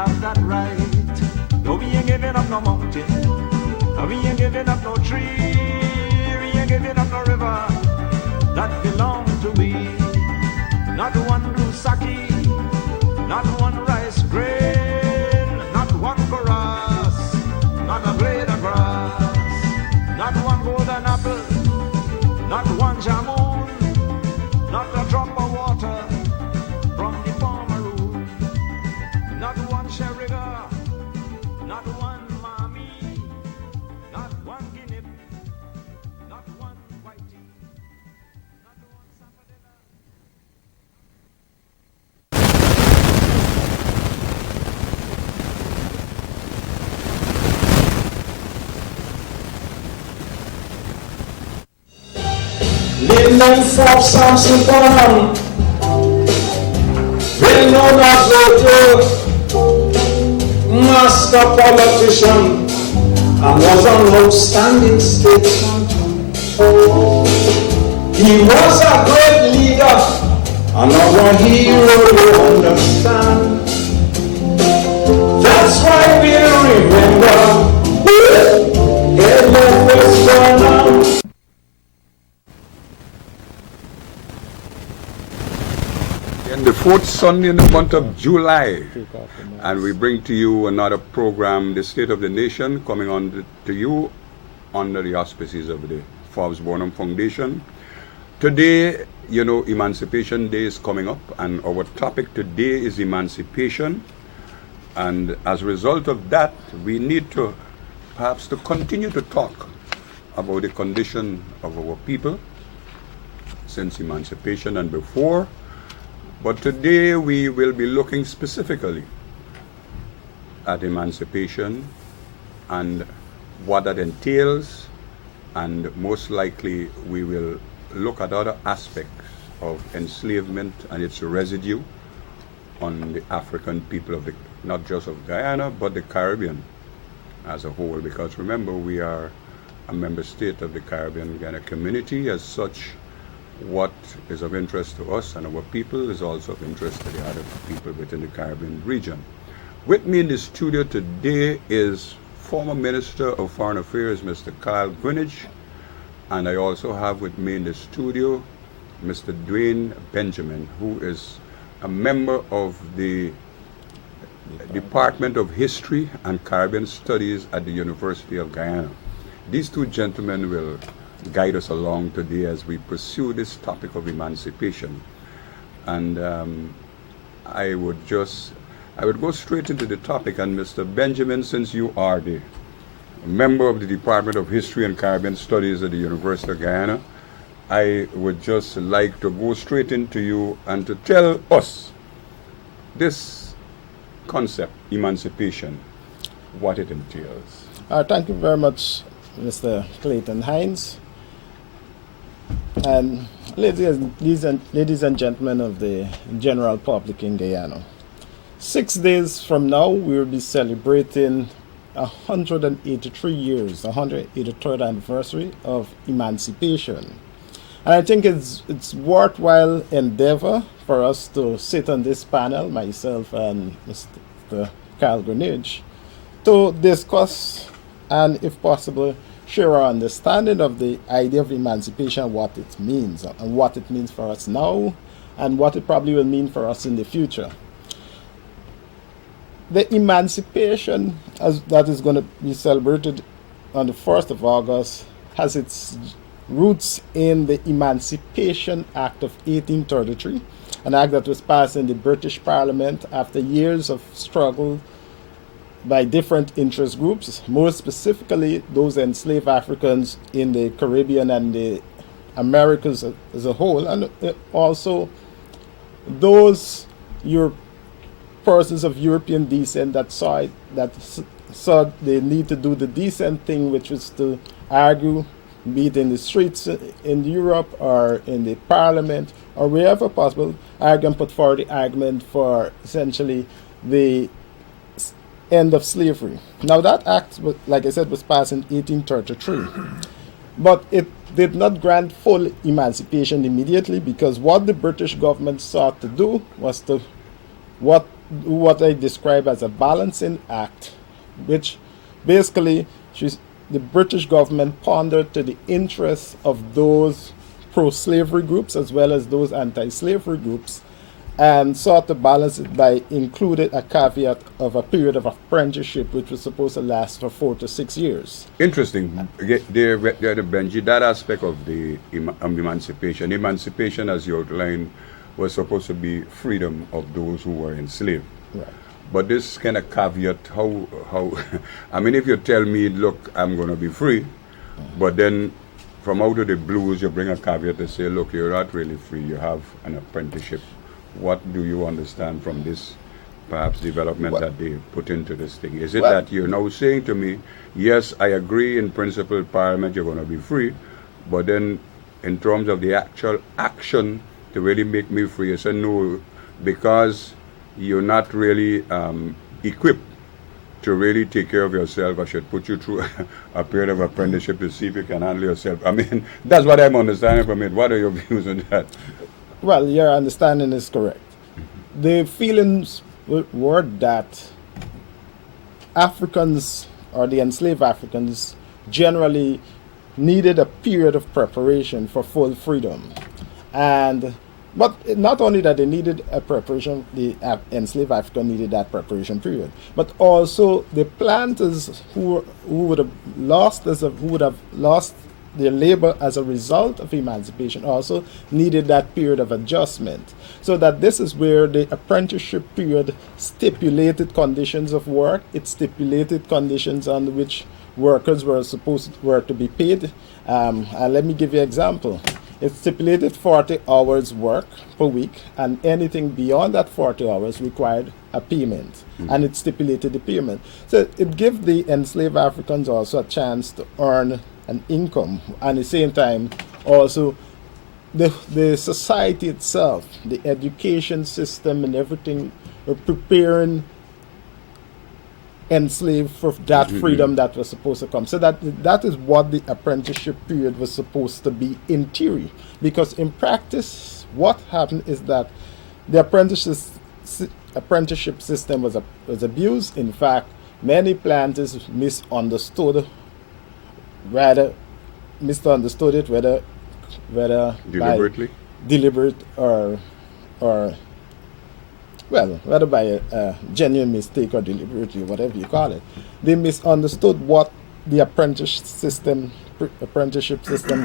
have that right. No, we ain't giving up no mountain. No, we ain't giving up no tree. We ain't giving up no river that belong to we. Not one Lusaki, not one rice grain, not one grass, not a blade of grass, not one golden apple, not one jamun, not a drop of water from the farmer room, not one sherriga, not one mommy, not one guinea, not one whitey, not one sapodilla. Living for something common, well known as a master politician, and was an outstanding statesman. He was a great leader, and our hero you understand. That's why we remember Edmund Western. And the fourth Sunday in the month of July, and we bring to you another program, The State of the Nation, coming on to you under the auspices of the Forbes Burnham Foundation. Today, you know, Emancipation Day is coming up, and our topic today is emancipation. And as a result of that, we need to perhaps to continue to talk about the condition of our people since emancipation and before. But today we will be looking specifically at emancipation and what that entails, and most likely we will look at other aspects of enslavement and its residue on the African people of not just of Guyana, but the Caribbean as a whole, because remember, we are a member state of the Caribbean Guyana community. As such, what is of interest to us and our people is also of interest to the other people within the Caribbean region. With me in the studio today is former Minister of Foreign Affairs, Mr. GREENIDGE, and I also have with me in the studio Mr. Dwayne Benjamin, who is a member of the Department of History and Caribbean Studies at the University of Guyana. These two gentlemen will guide us along today as we pursue this topic of emancipation. And I would go straight into the topic. And Mr. Benjamin, since you are the member of the Department of History and Caribbean Studies at the University of Guyana, I would just like to go straight into you and to tell us this concept, emancipation, what it entails. Thank you very much, Mr. Clayton Hines. And ladies and gentlemen of the general public in Guyana, 6 days from now we will be celebrating 183 years, 183rd anniversary of emancipation. And I think it's worthwhile endeavor for us to sit on this panel, myself and Mr. Carl GREENIDGE, to discuss and, if possible, share our understanding of the idea of emancipation, what it means, and what it means for us now, and what it probably will mean for us in the future. The emancipation that is going to be celebrated on the 1st of August has its roots in the Emancipation Act of 1833, an act that was passed in the British Parliament after years of struggle by different interest groups, more specifically those enslaved Africans in the Caribbean and the Americas as a whole, and also those persons of European descent that saw the need to do the decent thing, which was to argue, be it in the streets in Europe or in the Parliament or wherever possible, argue and put forward the argument for essentially the end of slavery. Now that act, like I said, was passed in 1833, but it did not grant full emancipation immediately, because what the British government sought to do was to what what I describe as a balancing act, which basically the British government pondered to the interests of those pro-slavery groups as well as those anti-slavery groups, and sought to balance it by including a caveat of a period of apprenticeship which was supposed to last for 4 to 6 years. Interesting. There, Benji, that aspect of the emancipation. Emancipation, as you outlined, was supposed to be freedom of those who were enslaved. Right. But this kind of caveat, how I mean, if you tell me, look, I'm going to be free, but then from out of the blues, you bring a caveat to say, look, you're not really free, you have an apprenticeship. What do you understand from this, perhaps, development that they put into this thing? Is it that you're now saying to me, yes, I agree in principle, Parliament, you're going to be free, but then in terms of the actual action to really make me free, you say, no, because you're not really equipped to really take care of yourself, I should put you through a period of apprenticeship to see if you can handle yourself. I mean, that's what I'm understanding from it. What are your views on that? Well, your understanding is correct. The feelings were that Africans, or the enslaved Africans, generally needed a period of preparation for full freedom. But not only that they needed a preparation, the enslaved African needed that preparation period, but also the planters who would have lost their labor as a result of emancipation also needed that period of adjustment. So that this is where the apprenticeship period stipulated conditions of work. It stipulated conditions on which workers were to be paid. And let me give you an example. It stipulated 40 hours work per week, and anything beyond that 40 hours required a payment. And it stipulated the payment. So it gave the enslaved Africans also a chance to earn an income, and at the same time also the society itself, the education system and everything were preparing enslaved for that freedom that was supposed to come. So that is what the apprenticeship period was supposed to be in theory. Because in practice, what happened is that the apprenticeship system was abused. In fact, many planters misunderstood it, whether Deliberately? deliberate or whether by a genuine mistake or deliberately, whatever you call it. They misunderstood what the apprenticeship system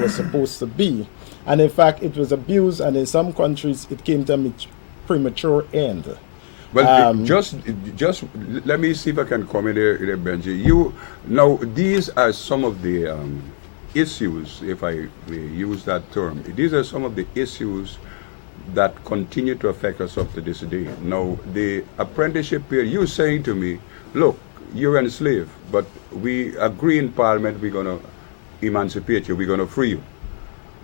was supposed to be. And in fact, it was abused, and in some countries, it came to a premature end. Well, just let me see if I can comment there, Benji. These are some of the issues, if I may use that term. These are some of the issues that continue to affect us up to this day. Now, the apprenticeship period, you saying to me, look, you're enslaved, but we agree in Parliament we're going to emancipate you, we're going to free you.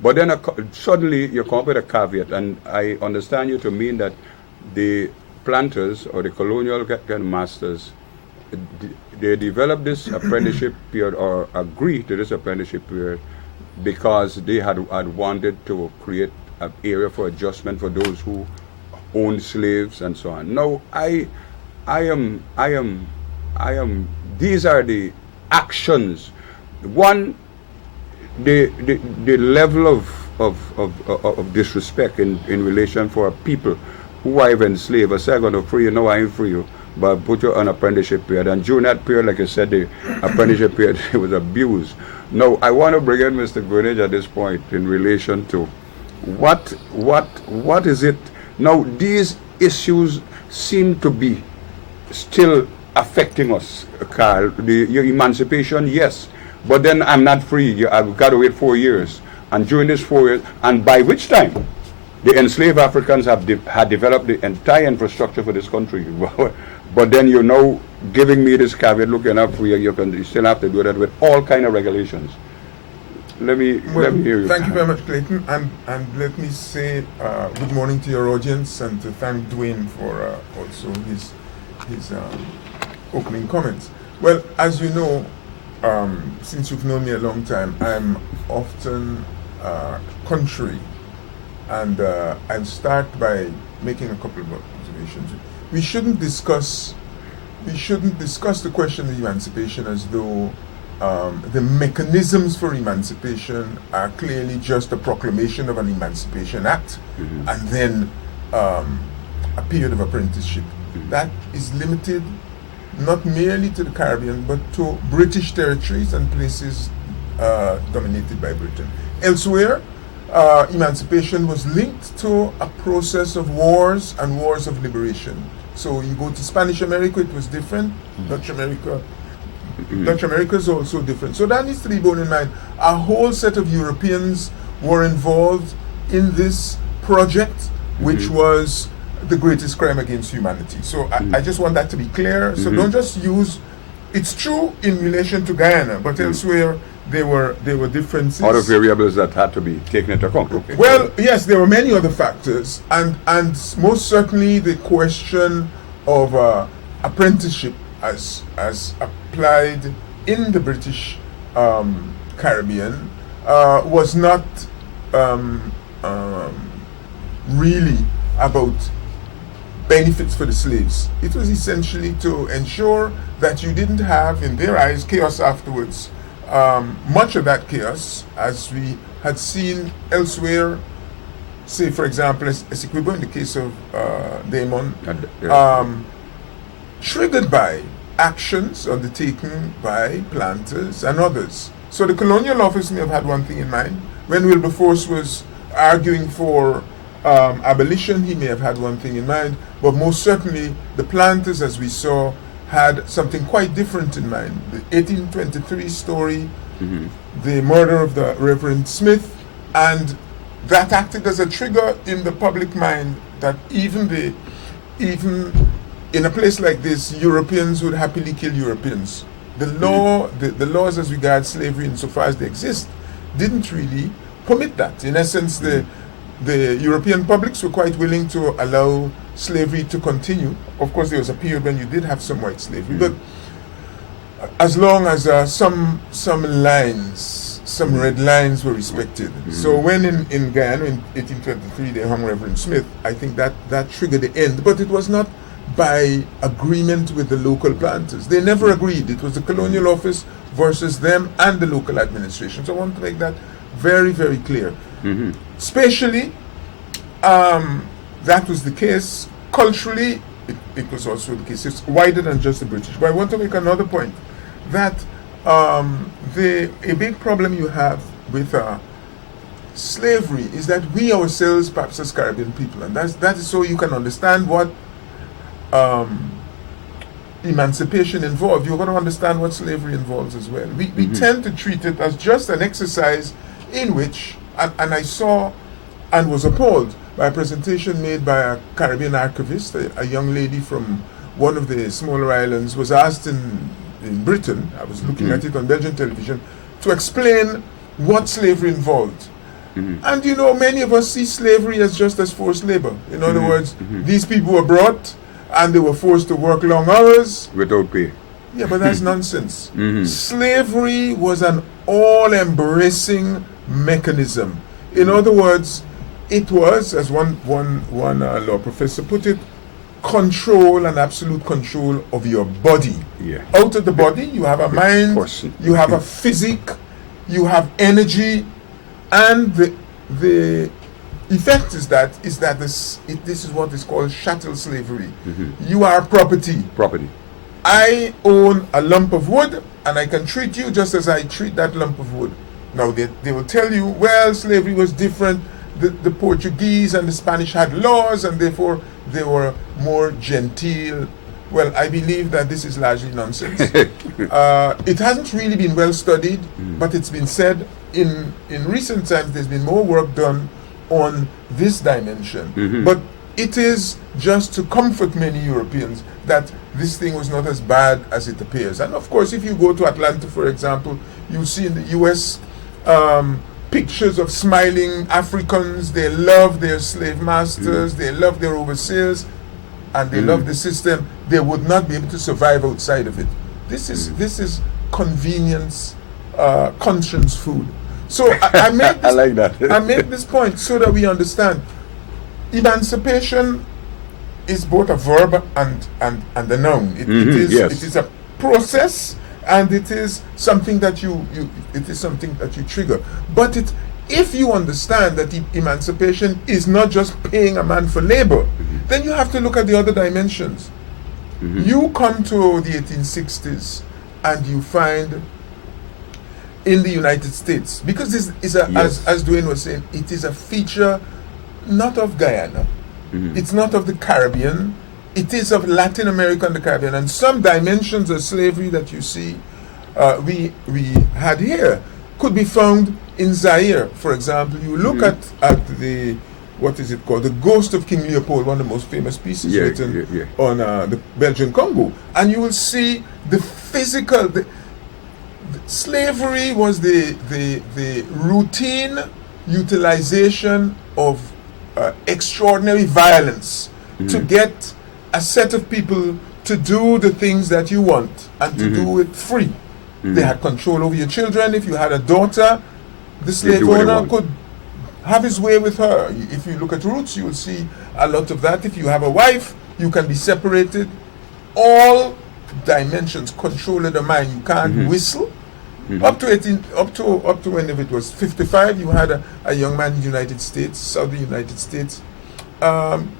But then suddenly you come up with a caveat, and I understand you to mean that the planters or the colonial masters, they developed this apprenticeship period or agreed to this apprenticeship period because they had wanted to create an area for adjustment for those who owned slaves and so on. Now, these are the actions. One, the level of disrespect in relation for people who I've enslaved. I say, I'm going to free you. No, I ain't free you, but put you on apprenticeship period. And during that period, like I said, the apprenticeship period, it was abused. Now, I want to bring in Mr. GREENIDGE at this point in relation to what is it? Now, these issues seem to be still affecting us, Carl. Your emancipation, yes, but then I'm not free. I've got to wait 4 years. And during this 4 years, and by which time the enslaved Africans had developed the entire infrastructure for this country. But then you're now giving me this caveat, look, you're not free, you still have to do that with all kind of regulations. Let me hear you. Thank you very much, Clayton, and let me say good morning to your audience, and to thank Dwayne for also his opening comments. Well, as you know, since you've known me a long time, I'm often contrary, and I'll start by making a couple of observations. we shouldn't discuss the question of emancipation as though the mechanisms for emancipation are clearly just a proclamation of an Emancipation Act and then a period of apprenticeship. That is limited not merely to the Caribbean but to British territories and places dominated by Britain. Elsewhere, emancipation was linked to a process of wars and wars of liberation. So you go to Spanish America, it was different. Dutch America is also different. So that needs to be borne in mind. A whole set of Europeans were involved in this project, which was the greatest crime against humanity. So I just want that to be clear. So don't just use, it's true in relation to Guyana, but elsewhere there were differences. Other variables that had to be taken into account. Okay. Well, yes, there were many other factors, and most certainly the question of apprenticeship as applied in the British Caribbean was not really about benefits for the slaves. It was essentially to ensure that you didn't have, in their eyes, chaos afterwards. Much of that chaos, as we had seen elsewhere, say for example, as Equibo in the case of Damon, triggered by actions undertaken by planters and others. So the colonial office may have had one thing in mind. When Wilberforce was arguing for abolition, he may have had one thing in mind, but most certainly the planters, as we saw, had something quite different in mind. The 1823 story, the murder of the Reverend Smith, and that acted as a trigger in the public mind that even in a place like this, Europeans would happily kill Europeans. The law, the laws as regards slavery, insofar as they exist, didn't really permit that. In essence, the European publics were quite willing to allow slavery to continue. Of course, there was a period when you did have some white slavery, but as long as some lines, some red lines were respected. So when in Guyana in 1823 they hung Reverend Smith, I think that triggered the end. But it was not by agreement with the local planters. They never agreed. It was the colonial office versus them and the local administration. So I want to make that very, very clear. Spatially, that was the case. Culturally, it was also the case. It's wider than just the British. But I want to make another point, that a big problem you have with slavery is that we ourselves, perhaps as Caribbean people, and that is so you can understand what emancipation involved. You're going to understand what slavery involves as well. We tend to treat it as just an exercise in which, and I saw and was appalled by a presentation made by a Caribbean archivist, a young lady from one of the smaller islands, was asked in Britain, I was looking at it on Belgian television, to explain what slavery involved. And you know, many of us see slavery as just as forced labor. In other words, these people were brought and they were forced to work long hours. Without pay. Yeah, but that's nonsense. Slavery was an all-embracing mechanism. In other words, it was, as one law professor put it, control and absolute control of your body. Yeah. Out of the body, you have a mind, person. you have a physique, you have energy, and the effect is that this is what is called chattel slavery. You are property. Property. I own a lump of wood, and I can treat you just as I treat that lump of wood. Now they will tell you, well, slavery was different. The Portuguese and the Spanish had laws, and therefore they were more genteel. Well, I believe that this is largely nonsense. It hasn't really been well studied, but it's been said in recent times there's been more work done on this dimension. But it is just to comfort many Europeans that this thing was not as bad as it appears. And of course, if you go to Atlanta, for example, you see in the US pictures of smiling Africans. They love their slave masters, they love their overseers, and they love the system. They would not be able to survive outside of it. This is convenience, conscience food. So I make this, I like that. I make this point so that we understand. Emancipation is both a verb and a noun. It Yes. is a process, and it is something that you trigger. But if you understand that emancipation is not just paying a man for labor, then you have to look at the other dimensions. You come to the 1860s and you find in the United States, because this is as Dwayne was saying, it is a feature not of Guyana, it's not of the Caribbean, it is of Latin America and the Caribbean, and some dimensions of slavery that you see we had here could be found in Zaire, for example. You look at the, what is it called, the Ghost of King Leopold, one of the most famous pieces written on the Belgian Congo, and you will see the physical. Slavery was the routine utilization of extraordinary violence to get a set of people to do the things that you want and to do it free. They had control over your children. If you had a daughter, the slave owner could have his way with her. If you look at Roots, you will see a lot of that. If you have a wife, you can be separated. All dimensions, control of the mind. You can't whistle. Up to when it was 55, you had a young man in the United States, southern United States,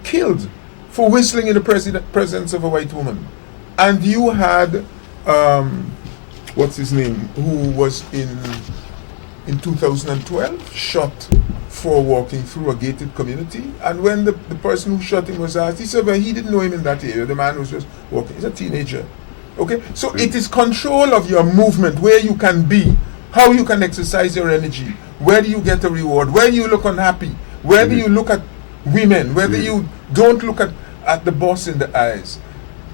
killed for whistling in the presence of a white woman. And you had what's his name, who was in 2012 shot for walking through a gated community. And when the person who shot him was asked, he said, well, he didn't know him in that area. The man was just walking. He's a teenager. Okay, so it is control of your movement, where you can be, how you can exercise your energy, where do you get a reward, where you look unhappy, whether you look at women, whether you don't look at the boss in the eyes.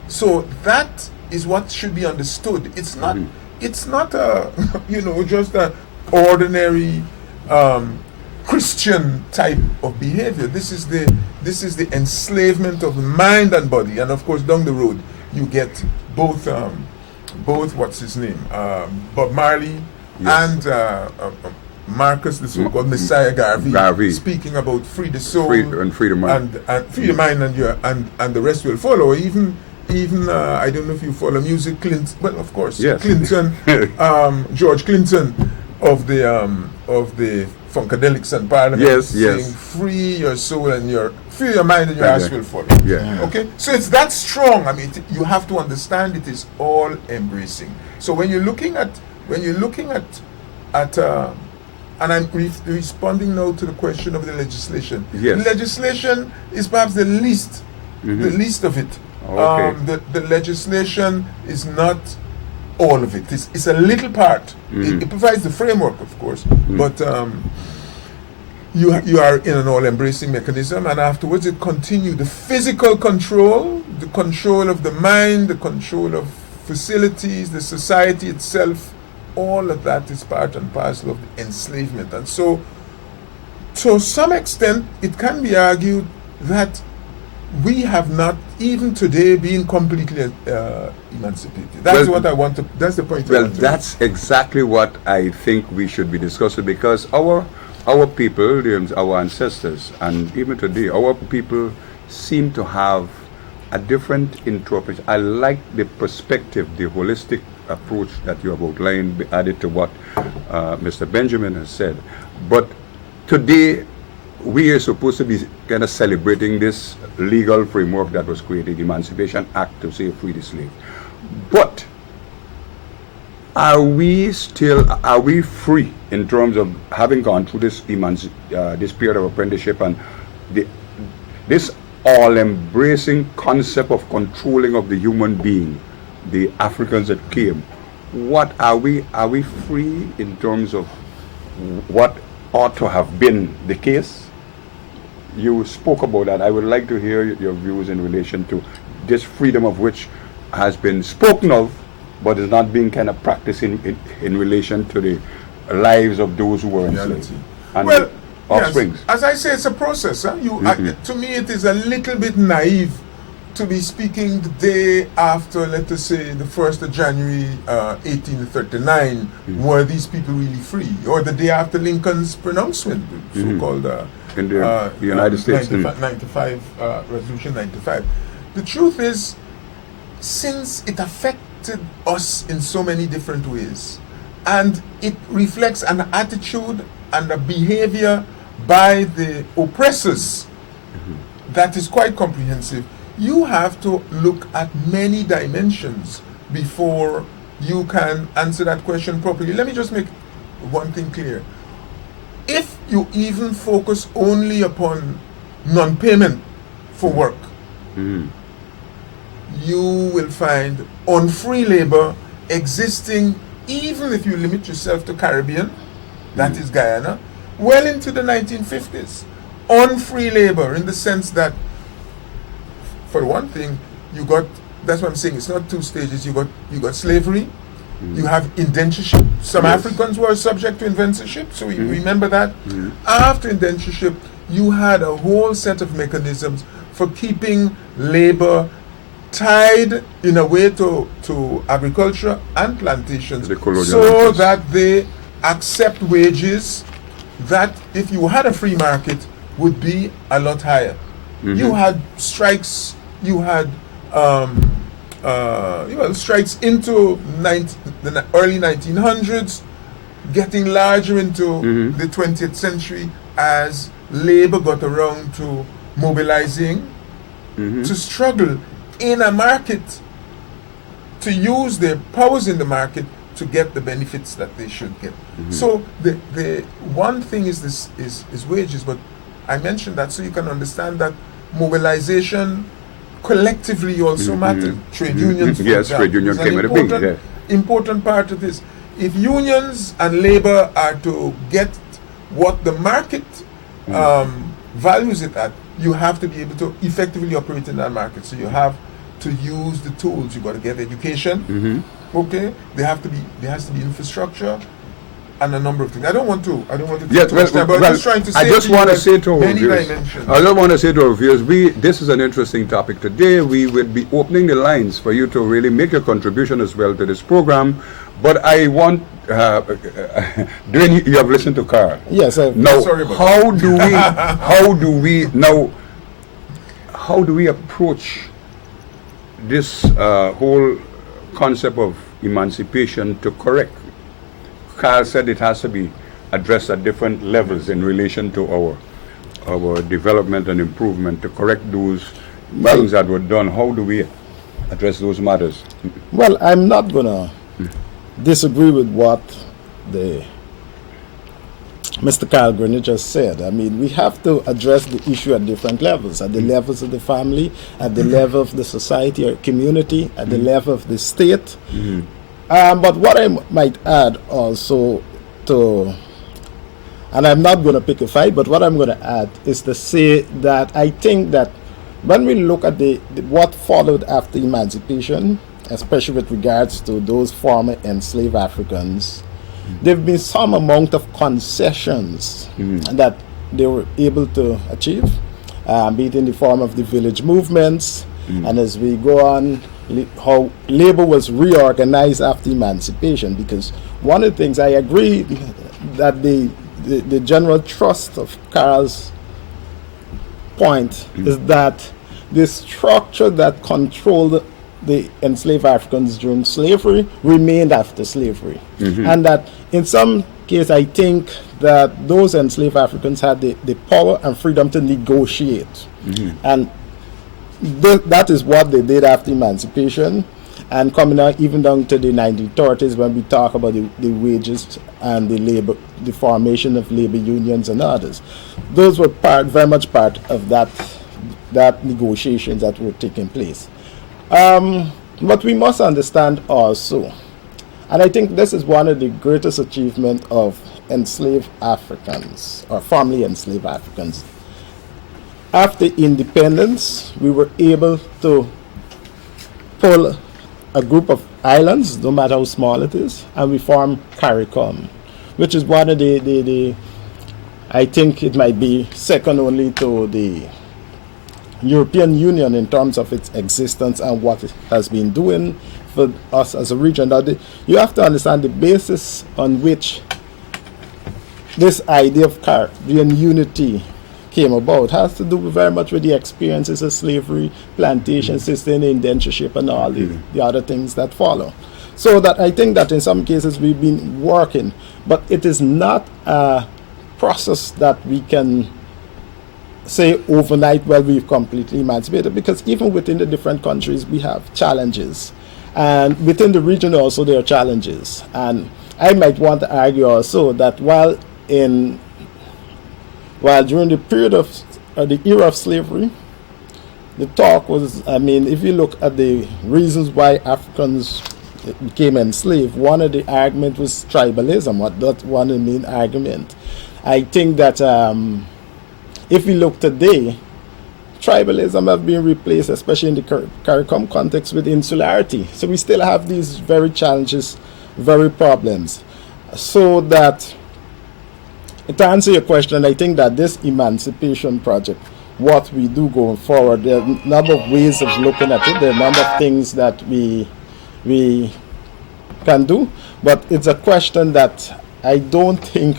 So that is what should be understood. It's not a just a ordinary Christian type of behavior. This is the enslavement of mind and body, and of course down the road you get both what's his name, Bob Marley and Marcus, the so-called Messiah Garvey, speaking about free the soul and free the mind, and free the mind, and the rest will follow. Even I don't know if you follow music, Clinton, well, of course, Clinton, George Clinton of the Funkadelics and Parliament, saying free your soul and free your mind and your ass will follow. Okay, so it's that strong. I mean, you have to understand it is all embracing. So when you're looking at and I'm responding now to the question of the legislation. The legislation is perhaps the least of it. The legislation is not all of it. It's a little part. It provides the framework, of course, but you are in an all-embracing mechanism, and afterwards it continues. The physical control, the control of the mind, the control of facilities, the society itself, all of that is part and parcel of the enslavement. And so, to some extent, it can be argued that we have not, even today, been completely emancipated. That's that's the point. Well, that's exactly what I think we should be discussing, because our people, our ancestors, and even today, our people seem to have a different interpretation. I like the perspective, the holistic approach that you have outlined, added to what Mr. Benjamin has said. But today, we are supposed to be kind of celebrating this legal framework that was created, the Emancipation Act, to say free the slave. But are we free in terms of having gone through this period of apprenticeship and this all-embracing concept of controlling of the human being, the Africans that came? What are we free in terms of what ought to have been the case? You spoke about that. I would like to hear your views in relation to this freedom of which has been spoken of, but is not being kind of practiced in relation to the lives of those who were enslaved and offsprings. As I say, it's a process. To me, it is a little bit naive to be speaking the day after, let us say, the 1st of January 1839, were these people really free? Or the day after Lincoln's pronouncement, so-called in the United States. 95, Resolution 95. The truth is, since it affected us in so many different ways, and it reflects an attitude and a behavior by the oppressors that is quite comprehensive, you have to look at many dimensions before you can answer that question properly. Let me just make one thing clear. If you even focus only upon non-payment for work, you will find unfree labor existing, even if you limit yourself to Caribbean, that is Guyana, well into the 1950s. Unfree labor, in the sense that, for one thing, you got, that's what I'm saying, it's not two stages. You got slavery, you have indentureship. Some Africans were subject to indentureship, so we remember that. After indentureship, you had a whole set of mechanisms for keeping labor tied in a way to agriculture and plantations, so that they accept wages that, if you had a free market, would be a lot higher. You had strikes, you had strikes into the early 1900s, getting larger into the 20th century as labor got around to mobilizing to struggle in a market, to use their powers in the market to get the benefits that they should get. So the one thing is this is wages, but I mentioned that so you can understand that mobilization collectively also matters. Trade unions, yes, trade union came at a big important part of this. If unions and labor are to get what the market values it at, you have to be able to effectively operate in that market. So you have to use the tools. You got to get education. Okay, there has to be infrastructure and a number of things. I don't want to take too much time, but I'm just trying to say, I just want to say to our viewers, this is an interesting topic today. We will be opening the lines for you to really make a contribution as well to this program. But I want, Dwayne, you have listened to Carl. Yes. Now, how do we approach this whole concept of emancipation to correct? Carl said it has to be addressed at different levels in relation to our development and improvement to correct those things that were done. How do we address those matters? Well, I'm not going to disagree with what Mr. Carl GREENIDGE just said. I mean, we have to address the issue at different levels, at the levels of the family, at the level of the society or community, at the level of the state. But what I might add also to, and I'm not going to pick a fight, but what I'm going to add is to say that I think that when we look at what followed after emancipation, especially with regards to those former enslaved Africans, there have been some amount of concessions that they were able to achieve, be it in the form of the village movements, and as we go on, how labor was reorganized after emancipation. Because one of the things I agree that the general thrust of Carl's point is that the structure that controlled the enslaved Africans during slavery remained after slavery. And that in some cases, I think that those enslaved Africans had the power and freedom to negotiate. And that is what they did after emancipation, and coming out even down to the 1930s when we talk about the wages and the formation of labor unions and others. Those were very much part of that negotiations that were taking place. But we must understand also, and I think this is one of the greatest achievements of enslaved Africans, or formerly enslaved Africans. After independence, we were able to pull a group of islands, no matter how small it is, and we formed CARICOM, which is one of the I think it might be second only to the European Union in terms of its existence and what it has been doing for us as a region. Now, you have to understand the basis on which this idea of Caribbean unity came about has to do very much with the experiences of slavery, plantation system, indentureship, and all the other things that follow. So that I think that in some cases we've been working, but it is not a process that we can say overnight, well, we've completely emancipated, because even within the different countries we have challenges, and within the region also there are challenges. And I might want to argue also that while during the period of the era of slavery, the talk was, I mean, if you look at the reasons why Africans became enslaved, one of the arguments was tribalism. That's one of the main argument. I think that if we look today, tribalism have been replaced, especially in the CARICOM context, with insularity. So we still have these very challenges, very problems. So that, to answer your question, I think that this emancipation project, what we do going forward, there are a number of ways of looking at it. There are a number of things that we can do, but it's a question that I don't think,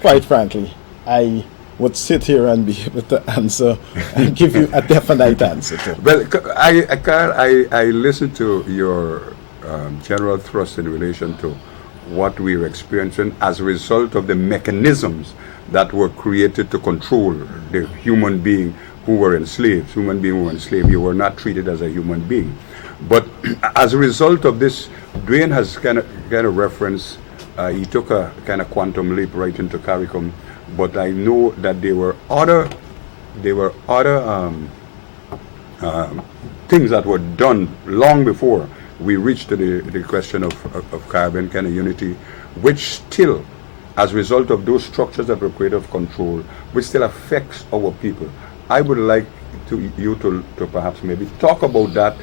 quite frankly, I would sit here and be able to answer and give you a definite answer to. Well, I listened to your general thrust in relation to what we were experiencing as a result of the mechanisms that were created to control the human being who were enslaved. Human being who were enslaved, you were not treated as a human being. But as a result of this, Dwayne has kind of reference. He took a kind of quantum leap right into CARICOM, but I know that there were other things that were done long before we reached to the question of Caribbean kind of unity, which still, as a result of those structures that were created of control, which still affects our people. I would like you to perhaps maybe talk about that,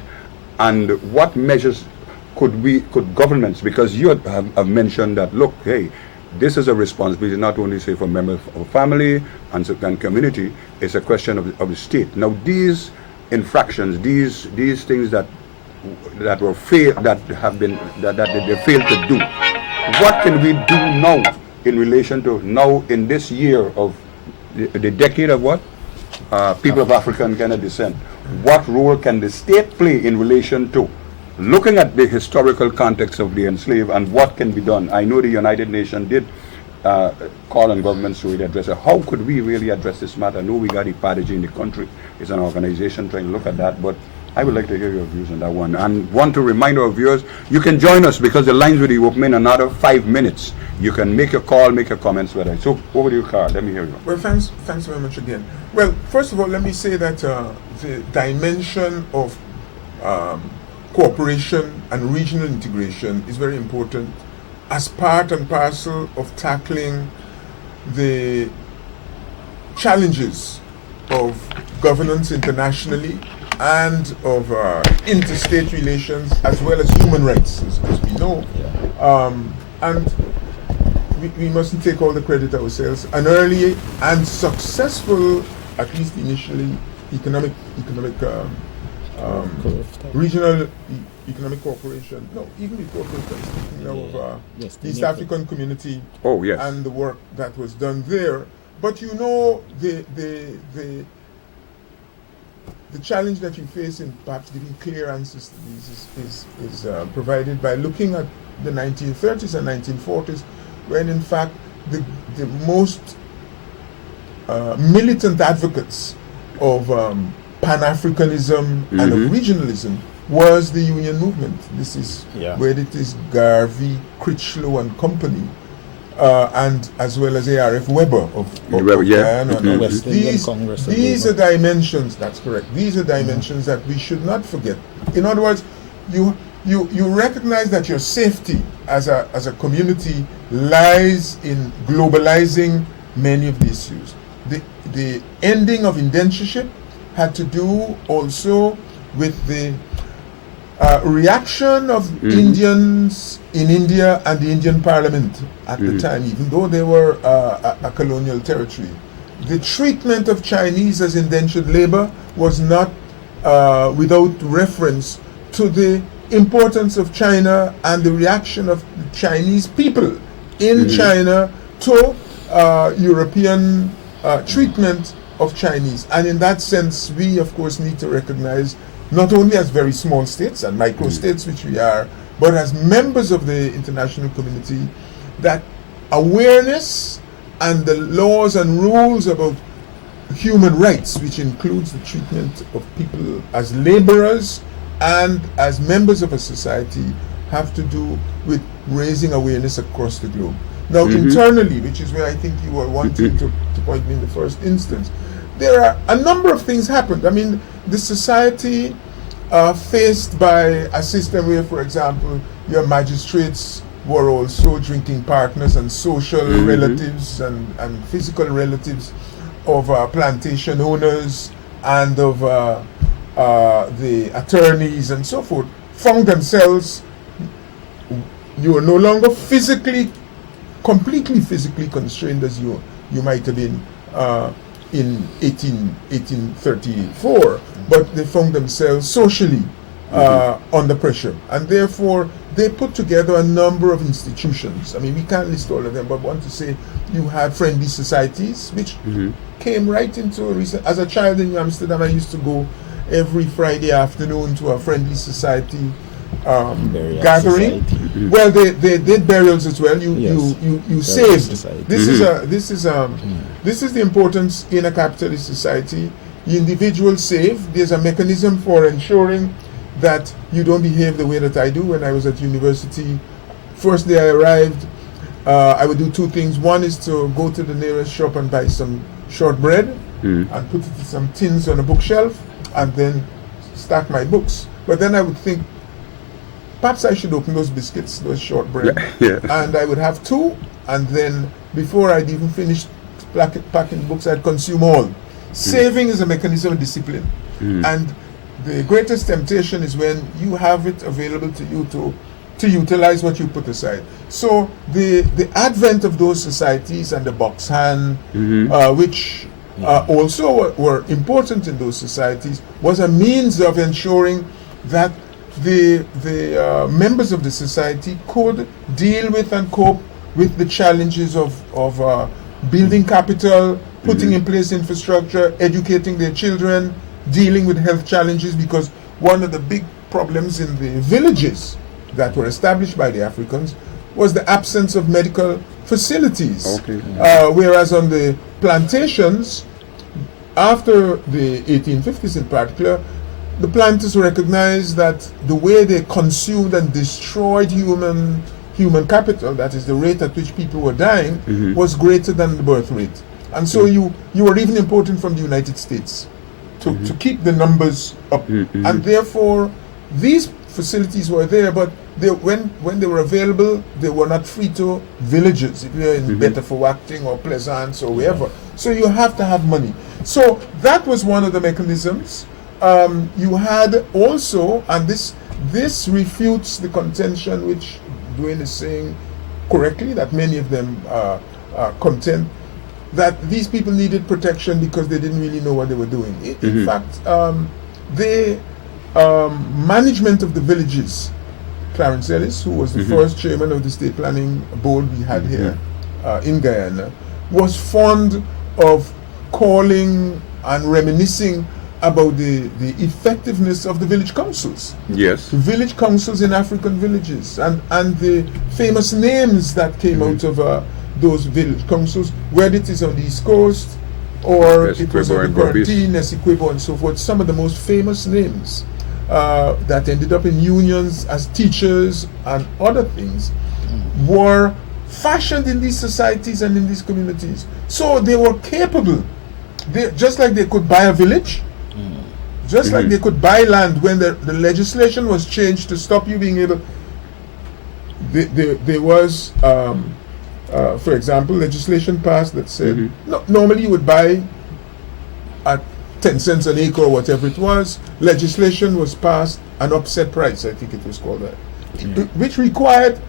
and what measures could governments, because you have mentioned that, look, hey, this is a responsibility not only say for members of family and community, it's a question of the state. Now these infractions, these things that were failed, that they failed to do, what can we do now in relation to now in this year of the decade of what? People of African kind of descent. What role can the state play in relation to looking at the historical context of the enslaved and what can be done? I know the United Nations did call on governments to really address it. How could we really address this matter? I know we got IPADG in the country. It's an organization trying to look at that, but I would like to hear your views on that one. And want to remind our viewers, you can join us because the lines will be open in another 5 minutes. You can make a call, make your comments with us. So over to you, Carl. Let me hear you. Well, thanks very much again. Well, first of all, let me say that the dimension of cooperation and regional integration is very important as part and parcel of tackling the challenges of governance internationally and of interstate relations, as well as human rights, as we know. And we mustn't take all the credit ourselves. An early and successful, at least initially, economic regional economic cooperation. No, even before speaking now of East African Community and the work that was done there. But you know, the challenge that you face in perhaps giving clear answers to these is provided by looking at the 1930s and 1940s, when in fact the most militant advocates of Pan-Africanism and of regionalism was the union movement. This is where it is Garvey, Critchlow and company, and as well as A.R.F. Weber of West Indian Congress. These are dimensions, that's correct. These are dimensions that we should not forget. In other words, you recognize that your safety as a community lies in globalizing many of the issues. The ending of indentureship had to do also with the reaction of Indians in India and the Indian Parliament at the time, even though they were a colonial territory. the treatment of Chinese as indentured labor was not without reference to the importance of China and the reaction of the Chinese people in China to European treatment of Chinese. And in that sense, we of course need to recognize, not only as very small states and micro-states, which we are, but as members of the international community, that awareness and the laws and rules about human rights, which includes the treatment of people as laborers and as members of a society, have to do with raising awareness across the globe. Now, internally, which is where I think you were wanting to point me in the first instance, there are a number of things happened. I mean, the society faced by a system where, for example, your magistrates were also drinking partners and social relatives and physical relatives of plantation owners and of the attorneys and so forth, found themselves, you are no longer completely physically constrained as you might have been in 1834, but they found themselves socially under pressure, and therefore they put together a number of institutions. I mean, we can't list all of them, but I want to say you had friendly societies, which came right into recent. As a child in Amsterdam, I used to go every Friday afternoon to a friendly society gathering. Well, they did burials as well. You saved. This is the importance in a capitalist society. The individual save. There's a mechanism for ensuring that you don't behave the way that I do. When I was at university, first day I arrived, I would do two things. One is to go to the nearest shop and buy some shortbread and put it in some tins on a bookshelf, and then stack my books. But then I would think, perhaps I should open those biscuits, those shortbread, and I would have two, and then before I'd even finished packing books, I'd consume all. Saving is a mechanism of discipline, and the greatest temptation is when you have it available to you to utilize what you put aside. So the advent of those societies and the box hand, which also were important in those societies, was a means of ensuring that the members of the society could deal with and cope with the challenges of building capital, putting in place infrastructure, educating their children, dealing with health challenges, because one of the big problems in the villages that were established by the Africans was the absence of medical facilities. Whereas on the plantations, after the 1850s in particular, the planters recognized that the way they consumed and destroyed human capital, that is the rate at which people were dying, was greater than the birth rate. And so you were even importing from the United States to keep the numbers up. And therefore, these facilities were there, but when they were available, they were not free to villages, if you're in Betafawakting or Pleasance or wherever. So you have to have money. So that was one of the mechanisms. You had also, and this refutes the contention which Dwayne is saying correctly, that many of them contend that these people needed protection because they didn't really know what they were doing. In fact, the management of the villages, Clarence Ellis, who was the first chairman of the state planning board we had here in Guyana, was fond of calling and reminiscing about the effectiveness of the village councils. Yes. Village councils in African villages, and the famous names that came out of those village councils, whether it is on the East Coast or it was on the Curtin, Essequibo and so forth. Some of the most famous names that ended up in unions as teachers and other things were fashioned in these societies and in these communities. So they were capable. Just like they could buy a village, just like they could buy land when the legislation was changed to stop you being able. There was, for example, legislation passed that said normally you would buy at 10 cents an acre or whatever it was. Legislation was passed, an upset price, I think it was called that, which required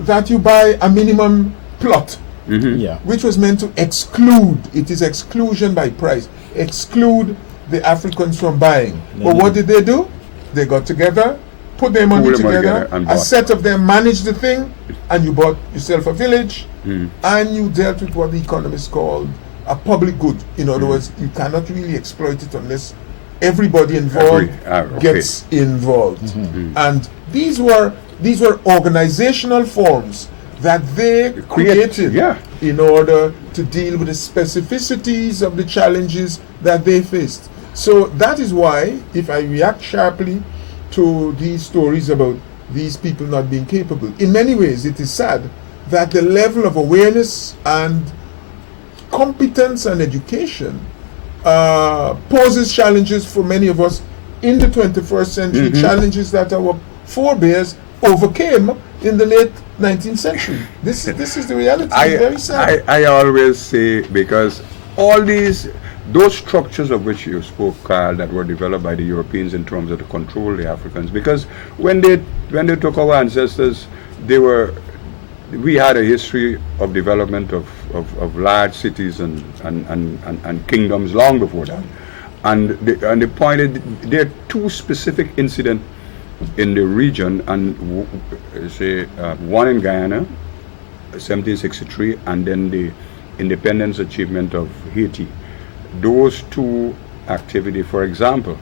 that you buy a minimum plot Yeah. which was meant to exclude. It is exclusion by price. Exclude the Africans from buying. But what did they do? They got together, put their money Pool them together, and a bought. set of them managed the thing, and you bought yourself a village, and you dealt with what the economists called a public good. In other words, you cannot really exploit it unless everybody involved Okay. gets involved. And these were organizational forms that they created yeah. in order to deal with the specificities of the challenges that they faced. So that is why, if I react sharply to these stories about these people not being capable, in many ways it is sad that the level of awareness and competence and education poses challenges for many of us in the 21st century, challenges that our forebears overcame in the late 19th century. This is the reality. It's very sad. I always say, because all those structures of which you spoke, Carl, that were developed by the Europeans in terms of to control the Africans, because when they took our ancestors, we had a history of development of large cities and kingdoms long before that. And the point is, there are two specific incidents in the region, and one in Guyana, 1763, and then the independence achievement of Haiti. Those two activities, for example,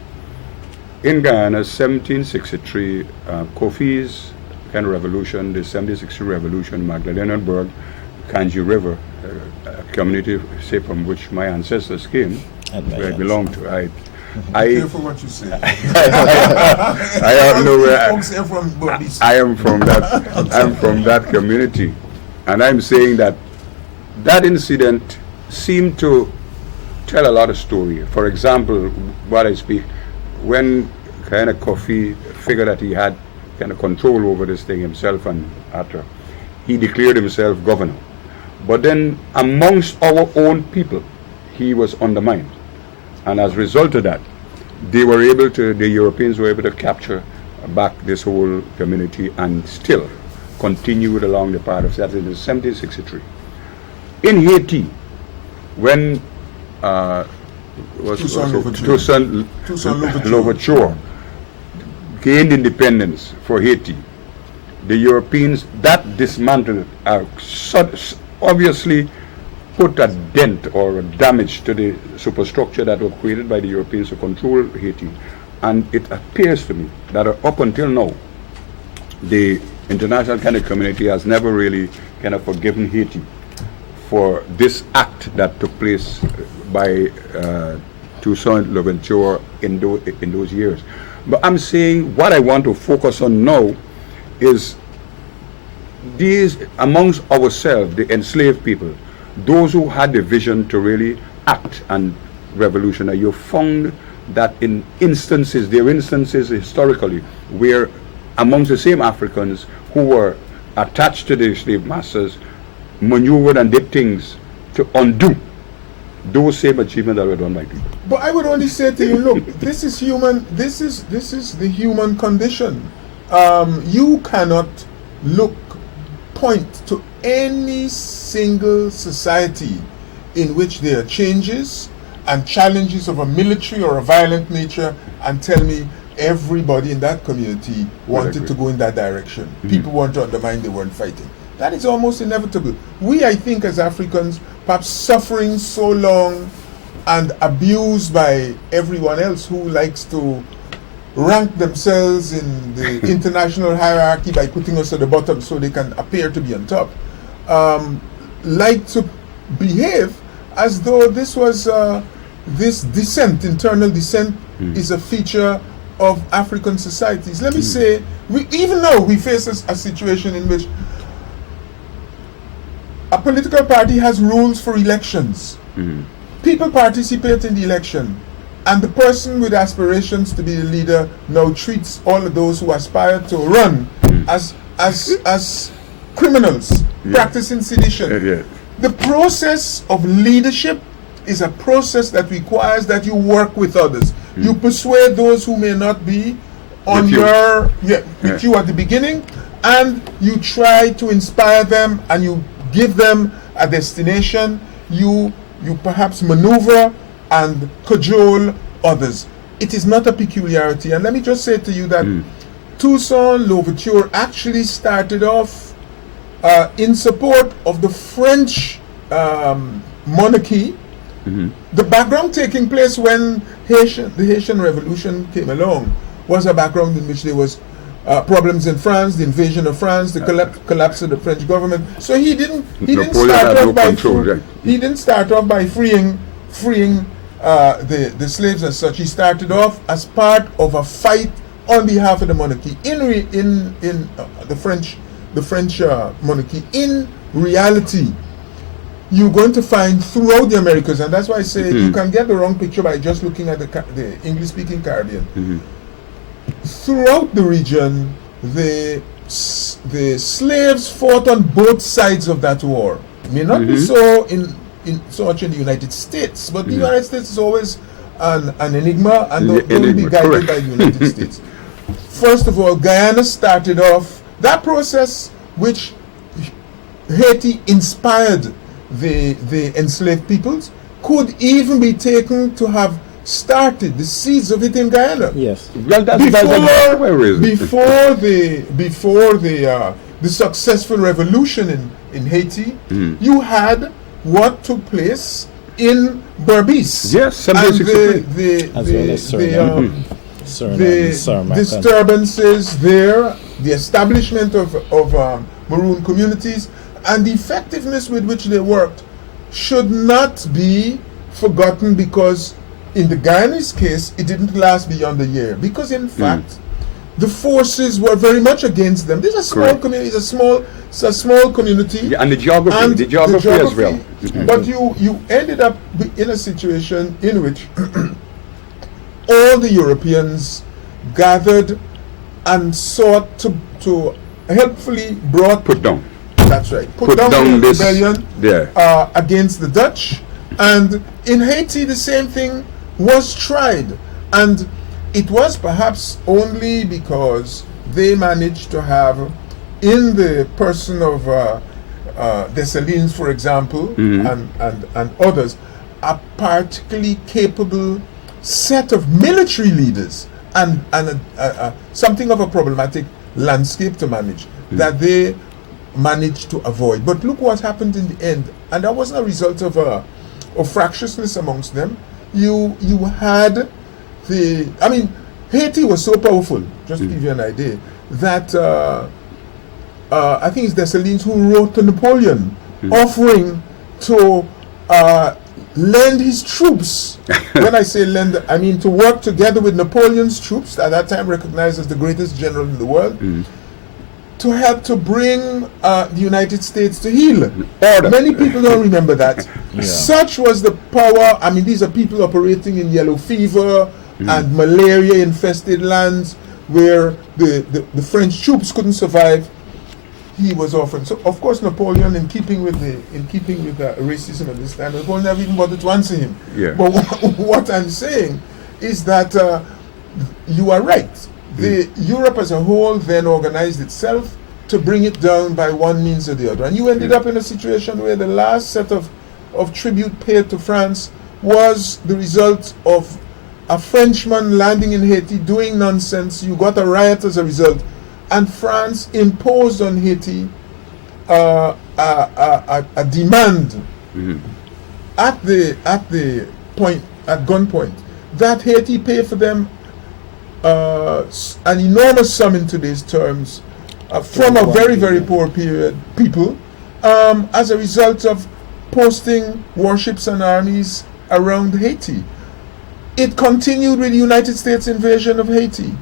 in Guyana, 1763, Kofi's kind of revolution, the 1763 revolution, Magdalenenburg, Kanji River, a community, say, from which my ancestors came, where I belong to. Be careful what you say. I don't know where Folks here from Burmese. I am from that. I'm from that community, and I'm saying that incident seemed to tell a lot of story. For example, what I speak, when kind of Kofi figured that he had kind of control over this thing himself, and after he declared himself governor. But then amongst our own people, he was undermined. And as a result of that, the Europeans were able to capture back this whole community and still continued along the path of that in 1763. In Haiti, when Toussaint Louverture gained independence for Haiti, the Europeans that dismantled obviously put a dent or a damage to the superstructure that was created by the Europeans to control Haiti. And it appears to me that up until now, the international kind of community has never really kind of forgiven Haiti for this act that took place by Toussaint Louverture in those years. But I'm saying what I want to focus on now is these, amongst ourselves, the enslaved people, those who had the vision to really act and revolutionary. You found that there are instances historically where amongst the same Africans who were attached to the slave masters maneuvered and did things to undo those same achievements that were done by people. But I would only say to you, look, this is human. This is the human condition. You cannot point to any single society in which there are changes and challenges of a military or a violent nature and tell me everybody in that community wanted to go in that direction. People want to undermine, they weren't fighting. That is almost inevitable. We, I think, as Africans, perhaps suffering so long and abused by everyone else who likes to rank themselves in the international hierarchy by putting us at the bottom so they can appear to be on top, like to behave as though this was this dissent, internal dissent, is a feature of African societies. Let me say, even now we face a situation in which a political party has rules for elections. People participate in the election, and the person with aspirations to be the leader now treats all of those who aspire to run as criminals practicing sedition. The process of leadership is a process that requires that you work with others. You persuade those who may not be on with you at the beginning, and you try to inspire them, and you give them a destination, you perhaps maneuver and cajole others. It is not a peculiarity. And let me just say to you that Toussaint Louverture actually started off in support of the French monarchy. The background taking place when the Haitian Revolution came along was a background in which there was problems in France, the invasion of France, the collapse of the French government. So he didn't start off by freeing the slaves as such. He started off as part of a fight on behalf of the monarchy in the French monarchy. In reality, you're going to find throughout the Americas, and that's why I say you can get the wrong picture by just looking at the English-speaking Caribbean. Throughout the region, the slaves fought on both sides of that war. It may not be so in so much in the United States, but the United States is always an enigma, and don't be guided by the United States. First of all, Guyana started off that process which Haiti inspired the enslaved peoples, could even be taken to have started the seeds of it in Guyana. Yes. Before the successful revolution in Haiti, you had what took place in Berbice. Yes, and the disturbances there, the establishment of Maroon communities, and the effectiveness with which they worked should not be forgotten, because in the Guyanese case, it didn't last beyond a year, because in fact, the forces were very much against them. This is a small community. It's a small community. Yeah, and the geography as well. But you ended up in a situation in which all the Europeans gathered and sought to helpfully put down. That's right. Put down the rebellion against the Dutch. And in Haiti, the same thing was tried. And it was perhaps only because they managed to have, in the person of Dessalines, for example, and others, a particularly capable set of military leaders and something of a problematic landscape to manage that they managed to avoid. But look what happened in the end, and that wasn't a result of fractiousness amongst them. You had Haiti was so powerful, just to give you an idea, that I think it's Dessalines who wrote to Napoleon offering to lend his troops. When I say lend, I mean to work together with Napoleon's troops, at that time recognized as the greatest general in the world, to help to bring the United States to heel. Many people don't remember that. Such was the power. I mean, these are people operating in yellow fever and malaria-infested lands where the French troops couldn't survive. He was offering. So, of course, Napoleon, in keeping with the racism of this time, Napoleon never even bothered to answer him. Yeah. But what I'm saying is that you are right. Europe as a whole then organized itself to bring it down by one means or the other. And you ended up in a situation where the last set of tribute paid to France was the result of a Frenchman landing in Haiti doing nonsense. You got a riot as a result. And France imposed on Haiti a demand at gunpoint that Haiti pay for them an enormous sum in today's terms from a very, very poor people as a result of posting warships and armies around Haiti. It continued with the United States invasion of Haiti.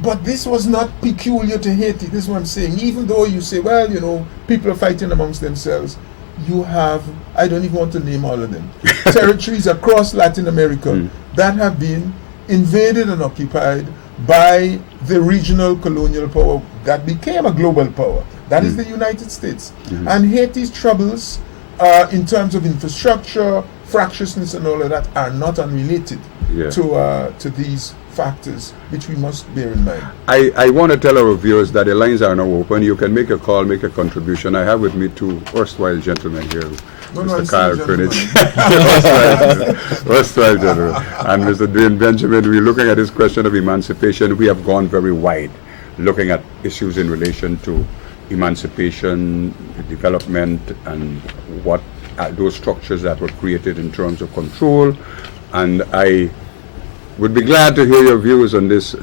But this was not peculiar to Haiti. This is what I'm saying. Even though you say, well, people are fighting amongst themselves, you have, I don't even want to name all of them, territories across Latin America that have been invaded and occupied by the regional colonial power that became a global power. That is the United States. And Haiti's troubles in terms of infrastructure, fractiousness and all of that are not unrelated to these factors which we must bear in mind. I want to tell our viewers that the lines are now open. You can make a call, make a contribution. I have with me two erstwhile gentlemen here. Mr. Kyle Greenidge, erstwhile gentleman, and Mr. Dwayne Benjamin. We're looking at this question of emancipation. We have gone very wide, looking at issues in relation to emancipation, development, and what those structures that were created in terms of control. And I would be glad to hear your views on this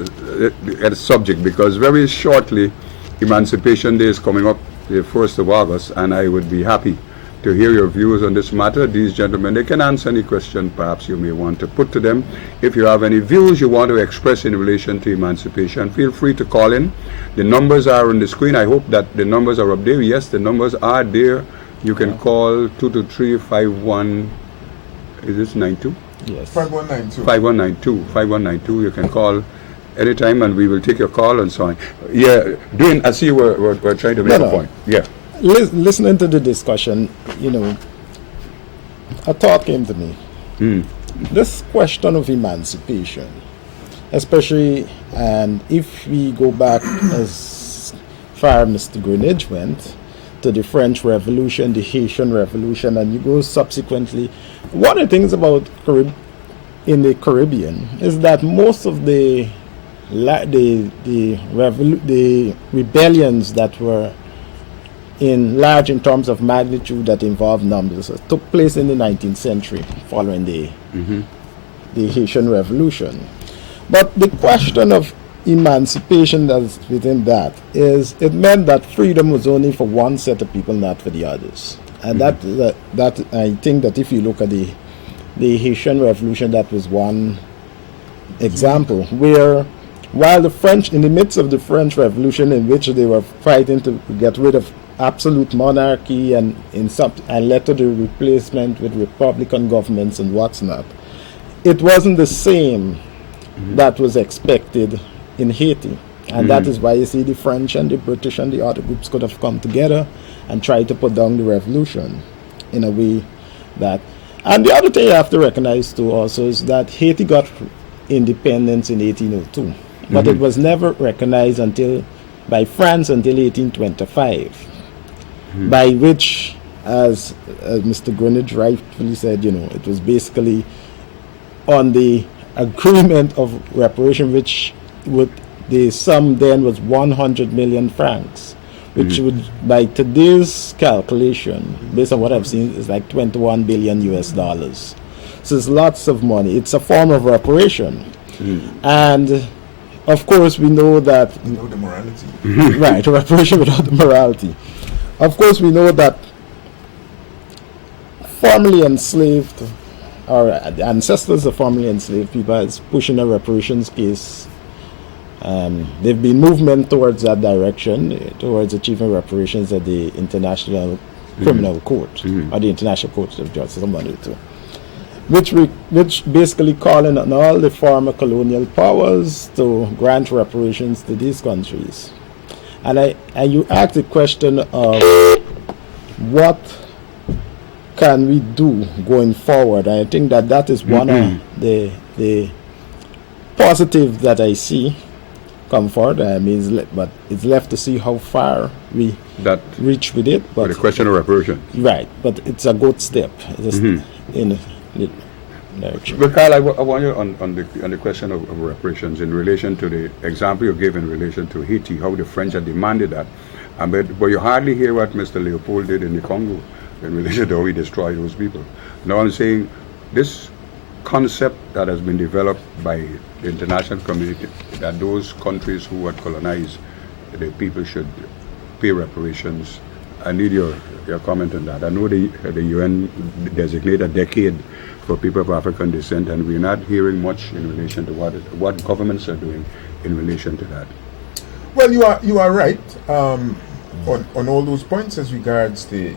subject, because very shortly Emancipation Day is coming up, the 1st of August, and I would be happy to hear your views on this matter. These gentlemen, they can answer any question perhaps you may want to put to them. If you have any views you want to express in relation to emancipation, feel free to call in. The numbers are on the screen. I hope that the numbers are up there. Yes, the numbers are there. You can call 223-51, is this 92? Yes. 5192. 5192. You can call anytime and we will take your call and so on. Yeah, Dwayne, I see we're trying to make a point. Yeah. Listening to the discussion, a thought came to me. This question of emancipation, especially, and if we go back as far as Mr. Greenidge went, to the French Revolution, the Haitian Revolution, and you go subsequently, one of the things about in the Caribbean is that most of the rebellions that were large in terms of magnitude that involved numbers took place in the 19th century following the Haitian Revolution. But the question of emancipation that's within that is, it meant that freedom was only for one set of people, not for the others. And that I think that if you look at the Haitian Revolution, that was one example where, while the French, in the midst of the French Revolution, in which they were fighting to get rid of absolute monarchy and led to the replacement with republican governments and what's not, it wasn't the same that was expected in Haiti. And that is why you see the French and the British and the other groups could have come together and tried to put down the revolution in a way that... And the other thing you have to recognize too also is that Haiti got independence in 1802, but it was never recognized by France until 1825, by which, as Mr. Greenidge rightfully said, it was basically on the agreement of reparation, which the sum then was 100 million francs, which would, by today's calculation, based on what I've seen, is like $21 billion US. So it's lots of money. It's a form of reparation. And of course we know that... Without the morality. Right, reparation without the morality. Of course we know that formerly enslaved, or ancestors of formerly enslaved people, is pushing a reparations case. There've been movement towards that direction, towards achieving reparations at the International Criminal Court, or the International Court of Justice, one of the two, which basically calling on all the former colonial powers to grant reparations to these countries. And you ask the question of what can we do going forward. I think that is one of the positives that I see come forward. But it's left to see how far we reach with it. But the question of reparation. Right, but it's a good step in the direction. But Kyle, I want you on the question of reparations in relation to the example you gave in relation to Haiti, how the French had demanded that. But you hardly hear what Mr. Leopold did in the Congo in relation to how he destroyed those people. Now I'm saying this concept that has been developed by the international community, that those countries who had colonized the people should pay reparations. I need your comment on that. I know the UN designated a decade for people of African descent, and we're not hearing much in relation to what governments are doing in relation to that. Well, you are right on all those points as regards the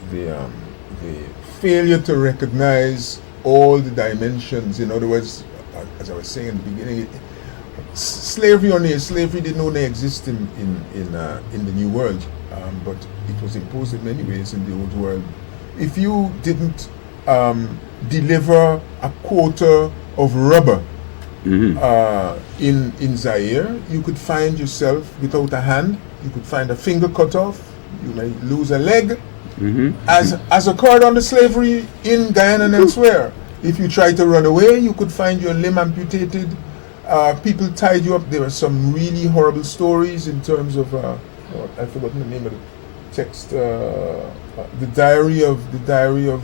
failure to recognize all the dimensions. In other words, as I was saying in the beginning, slavery didn't only exist in the New World, but it was imposed in many ways in the Old World. If you didn't deliver a quota of rubber In Zaire, you could find yourself without a hand, you could find a finger cut off, you may lose a leg, as occurred under slavery in Guyana and elsewhere. If you try to run away, you could find your limb amputated. People tied you up. There were some really horrible stories in terms of I've forgotten the name of the text. The diary of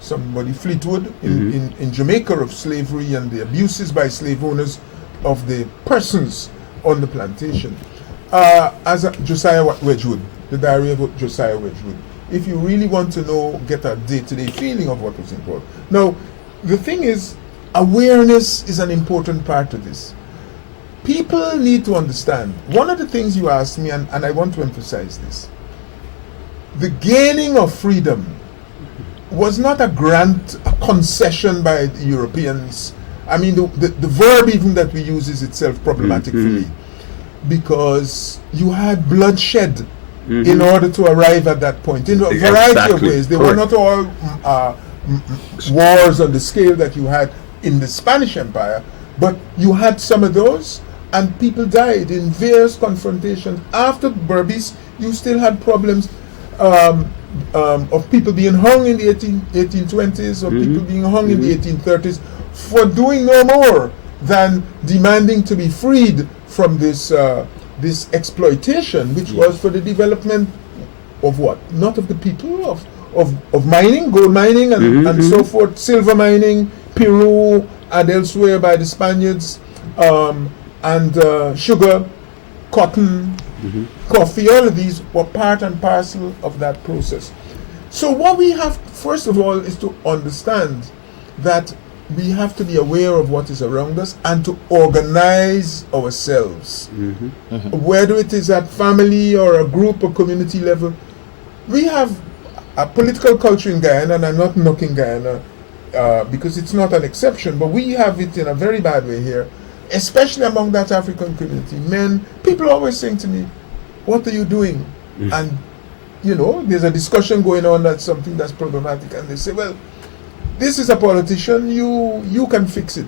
somebody Fleetwood in Jamaica, of slavery and the abuses by slave owners of the persons on the plantation. Josiah Wedgwood, the diary of Josiah Wedgwood. If you really want to know, get a day-to-day feeling of what was involved. Now, the thing is, awareness is an important part of this. People need to understand. One of the things you asked me, and I want to emphasize this, the gaining of freedom was not a grant, a concession by the Europeans. I mean, the verb even that we use is itself problematic for me, because you had bloodshed in order to arrive at that point in a variety of ways. They were not all wars on the scale that you had in the Spanish Empire, but you had some of those, and people died in various confrontations. After Berbice, you still had problems of people being hung in the 1820s, or people being hung in the 1830s for doing no more than demanding to be freed from this this exploitation, which was for the development of what? Not of the people, of mining, gold mining and so forth, silver mining, Peru and elsewhere by the Spaniards, and sugar, cotton, coffee, all of these were part and parcel of that process. So what we have, first of all, is to understand that we have to be aware of what is around us and to organize ourselves. Whether it is at family or a group or community level, we have a political culture in Guyana, and I'm not knocking Guyana because it's not an exception, but we have it in a very bad way here, especially among that African community. People always saying to me, what are you doing? And, you know, there's a discussion going on that's something that's problematic, and they say, well, this is a politician, you can fix it.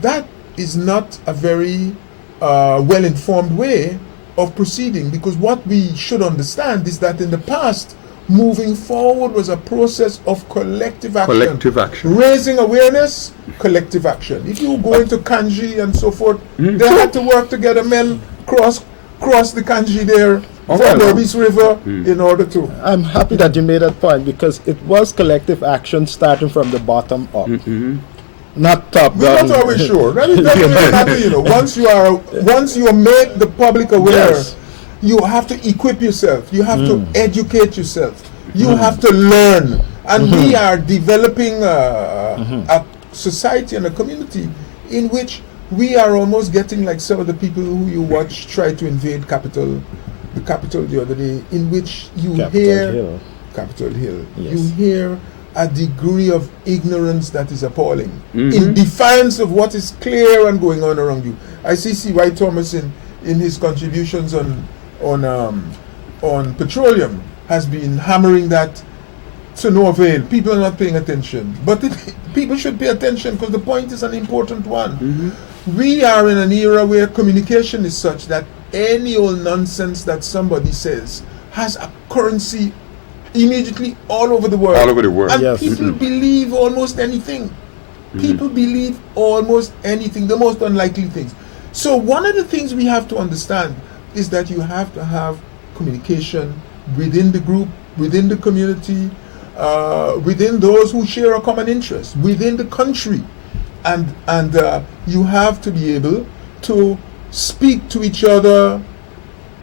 That is not a very well-informed way of proceeding, because what we should understand is that in the past, moving forward was a process of collective action. Collective action. Raising awareness, collective action. If you go into Kanji and so forth, they had to work together. Men cross the Kanji there, Berbice River, in order to... I'm happy that you made that point, because it was collective action starting from the bottom up. Not top We're down. not always sure. That doesn't really matter, you know. Once you make the public aware, Yes. you have to equip yourself. You have to educate yourself. You have to learn. And we are developing a society and a community in which we are almost getting like some of the people who you watch try to invade the Capitol the other day, in which you hear Capitol Hill. Yes. You hear a degree of ignorance that is appalling, in defiance of what is clear and going on around you. I see C.Y. Thomas in his contributions on petroleum has been hammering that to no avail. People are not paying attention, but people should pay attention, because the point is an important one. We are in an era where communication is such that any old nonsense that somebody says has a currency immediately all over the world. All over the world. And Yes. people believe almost anything. People believe almost anything, the most unlikely things. So one of the things we have to understand is that you have to have communication within the group, within the community, within those who share a common interest, within the country. And you have to be able to speak to each other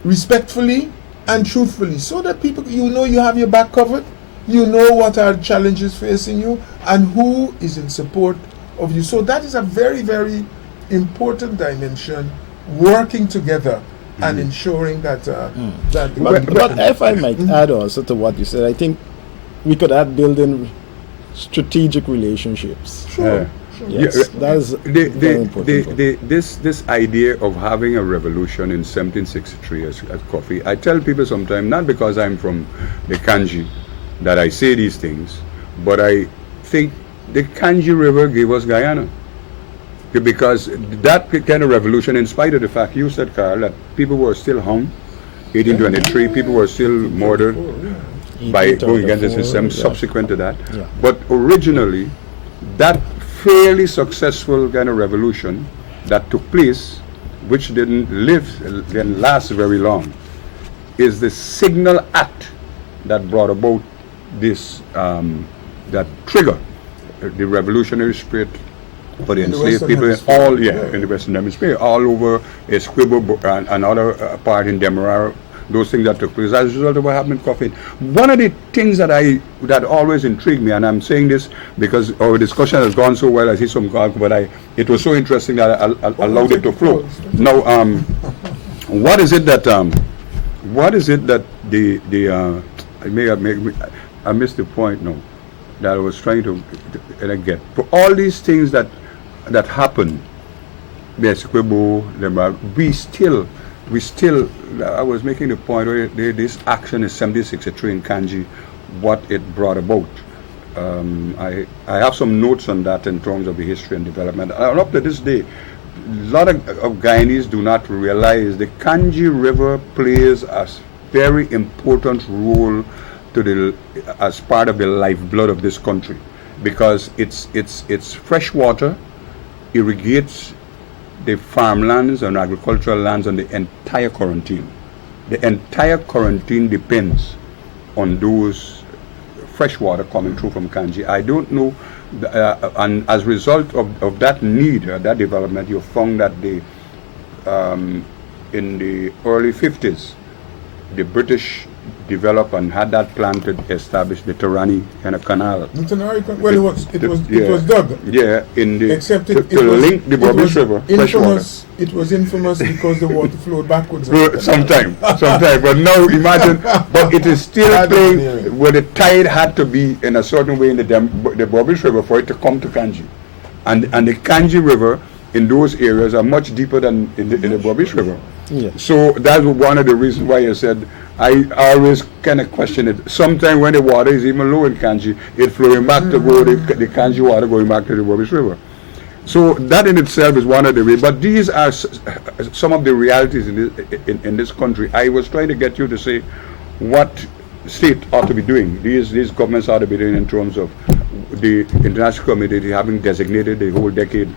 respectfully and truthfully, so that people, you know, you have your back covered, you know what are challenges facing you, and who is in support of you. So that is a very, very important dimension, working together and ensuring that But if I might add also to what you said, I think we could add building strategic relationships. Sure. Yes, that is very important. This idea of having a revolution in 1763 at Coffee, I tell people sometimes, not because I'm from the Kanji that I say these things, but I think the Kanji River gave us Guyana. because that kind of revolution, in spite of the fact you said, Carl, that people were still hung, 1823, people were still murdered by going against the system subsequent to that. Yeah. But originally, that fairly successful kind of revolution that took place, which didn't last very long, is the signal act that brought about this, that trigger, the revolutionary spirit for the enslaved people in in the Western Hemisphere, all over Essequibo and another part in Demerara, those things that took place as a result of what happened in Coffin. One of the things that always intrigued me, and I'm saying this because our discussion has gone so well, I see some calls, but it was so interesting that I allowed it to flow. Now, what is it that I missed the point now that I was trying to get. For all these things that happened, the Essequibo, we still, I was making the point where this action in 1763 in Kanji, what it brought about. I have some notes on that in terms of the history and development. And up to this day, a lot of Guyanese do not realize the Kanji River plays a very important role as part of the lifeblood of this country, because it's fresh water, irrigates the farmlands and agricultural lands on the entire quarantine. The entire quarantine depends on those fresh water coming through from Kanji. I don't know, and as a result of that need, that development, you found that in the early 50s, the British developed and had that plan to establish the Turani kind of canal. Well, it was dug. Yeah, Except to link the Bobbish River, fresh water. It was infamous because the water flowed backwards. Sometime. But now imagine, but it is still playing where the tide had to be in a certain way in the Bobbish River for it to come to Kanji, and the Kanji River in those areas are much deeper than in the Bobbish River. Yeah. So that's one of the reasons why I said I always kind of question it. Sometimes when the water is even low in Kanji, it's flowing back to go the Kanji water going back to the Bobbish River. So that in itself is one of the ways. But these are some of the realities in this country. I was trying to get you to say what state ought to be doing. These governments ought to be doing in terms of the international community having designated the whole decade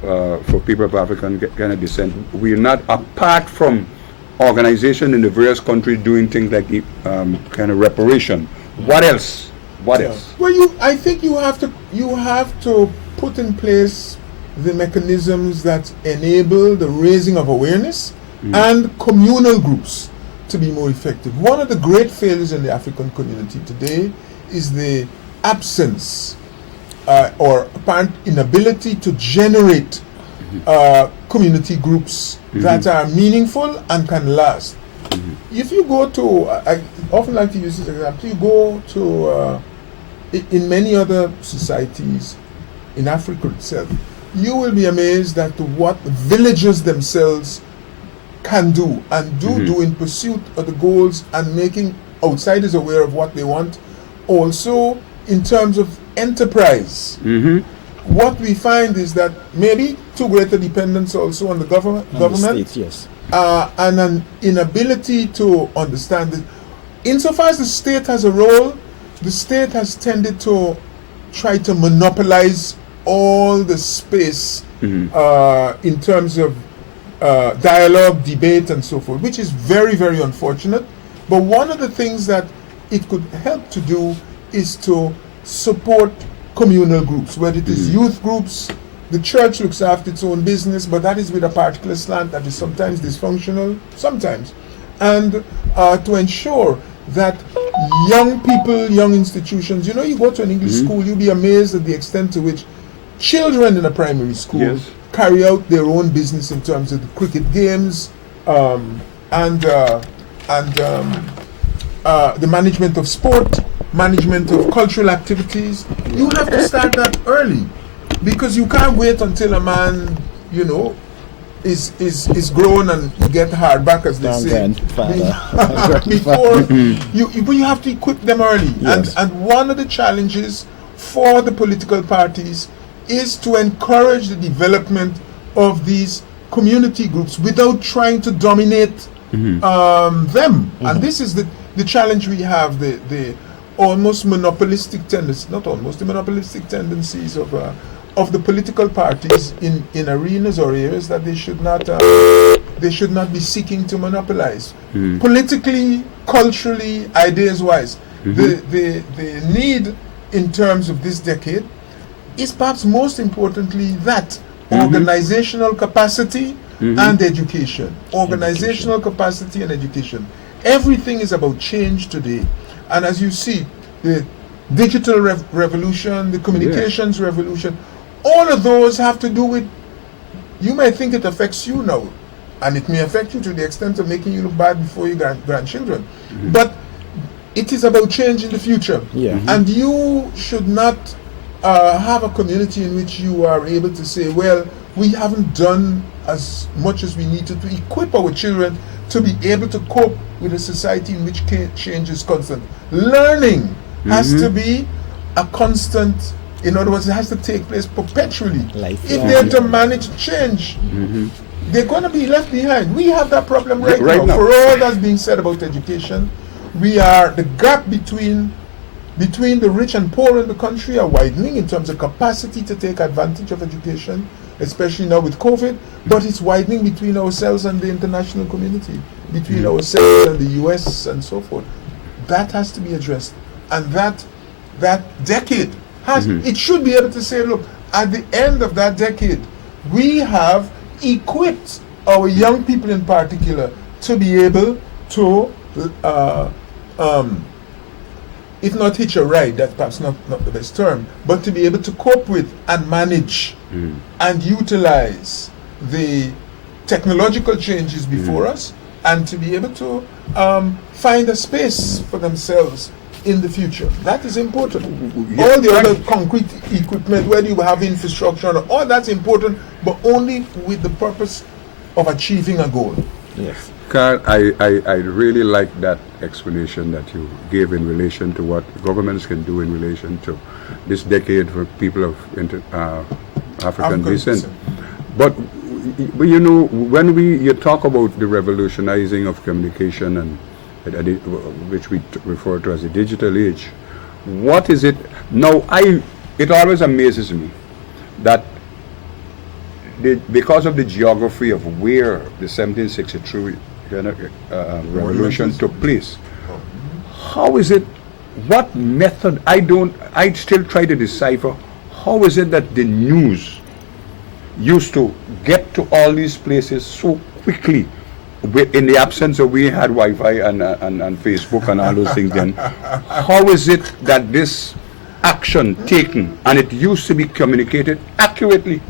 for people of African kind of descent. We are not, apart from organization in the various countries doing things like kind of reparation. What else? Well, I think you have to put in place the mechanisms that enable the raising of awareness and communal groups to be more effective. One of the great failures in the African community today is the absence or apparent inability to generate community groups that are meaningful and can last. If you go to, I often like to use this example, you go to, in many other societies, in Africa itself, you will be amazed at what villages themselves can do and do in pursuit of the goals and making outsiders aware of what they want. Also, in terms of enterprise, what we find is that maybe too great a dependence also on the government, the state, yes. And an inability to understand it. Insofar as the state has a role, the state has tended to try to monopolize all the space in terms of dialogue, debate, and so forth, which is very, very unfortunate. But one of the things that it could help to do is to support communal groups, whether it is youth groups. The church looks after its own business, but that is with a particular slant that is sometimes dysfunctional, and to ensure that young people, young institutions, you go to an English school, you'll be amazed at the extent to which children in a primary school carry out their own business in terms of the cricket games and the management of sport, management of cultural activities. You have to start that early, because you can't wait until a man, is grown and you get hard back, as they say. Before you have to equip them early. Yes. And one of the challenges for the political parties is to encourage the development of these community groups without trying to dominate them. And this is the challenge we have, the almost monopolistic tendencies, not almost, the monopolistic tendencies of the political parties in arenas or areas that they should not be seeking to monopolize. Politically, culturally, ideas-wise. The need in terms of this decade is perhaps most importantly that organizational capacity and education. Organizational capacity and education. Everything is about change today. And as you see, the digital revolution, the communications revolution, all of those have to do with, you may think it affects you now, and it may affect you to the extent of making you look bad before your grandchildren. But it is about change in the future. And you should not have a community in which you are able to say, well, we haven't done as much as we need to equip our children to be able to cope with a society in which change is constant. Learning has to be a constant. In other words, it has to take place perpetually. If they're to manage change, they're going to be left behind. We have that problem right now. For all that's being said about education, the gap between the rich and poor in the country are widening in terms of capacity to take advantage of education, especially now with COVID, but it's widening between ourselves and the international community, between ourselves and the US and so forth. That has to be addressed. And that decade it should be able to say, look, at the end of that decade, we have equipped our young people in particular to be able to, if not hitch a ride, that's perhaps not the best term, but to be able to cope with and manage and utilize the technological changes before us, and to be able to find a space for themselves in the future. That is important. All the other concrete equipment, whether you have infrastructure, all that's important, but only with the purpose of achieving a goal. Yes. Carl, I really like that explanation that you gave in relation to what governments can do in relation to this decade for people of African descent. But you know, when you talk about the revolutionizing of communication and which we refer to as the digital age, what is it now? It always amazes me that because of the geography of where the 1763 revolution took place, how is it, what method, I still try to decipher, how is it that the news used to get to all these places so quickly in the absence of, we had Wi-Fi and Facebook and all those things then. How is it that this action taken, and it used to be communicated accurately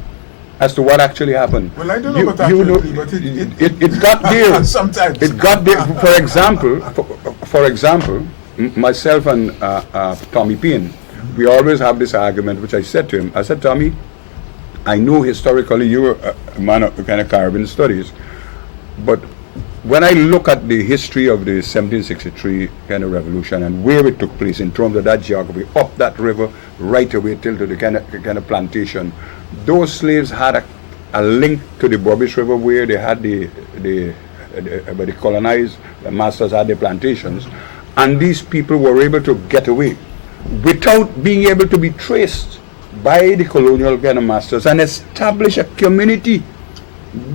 as to what actually happened? Well, I don't know about accurately, but it got there. Sometimes. It got there. For example, myself and Tommy Payne, we always have this argument, which I said to him. I said, Tommy, I know historically you're a man of kind of Caribbean studies, but when I look at the history of the 1763 kind of revolution and where it took place in terms of that geography, up that river, right away till to the kind of plantation, those slaves had a link to the Burbage River where they had the colonized masters had their plantations, and these people were able to get away without being able to be traced by the colonial kind of masters and establish a community,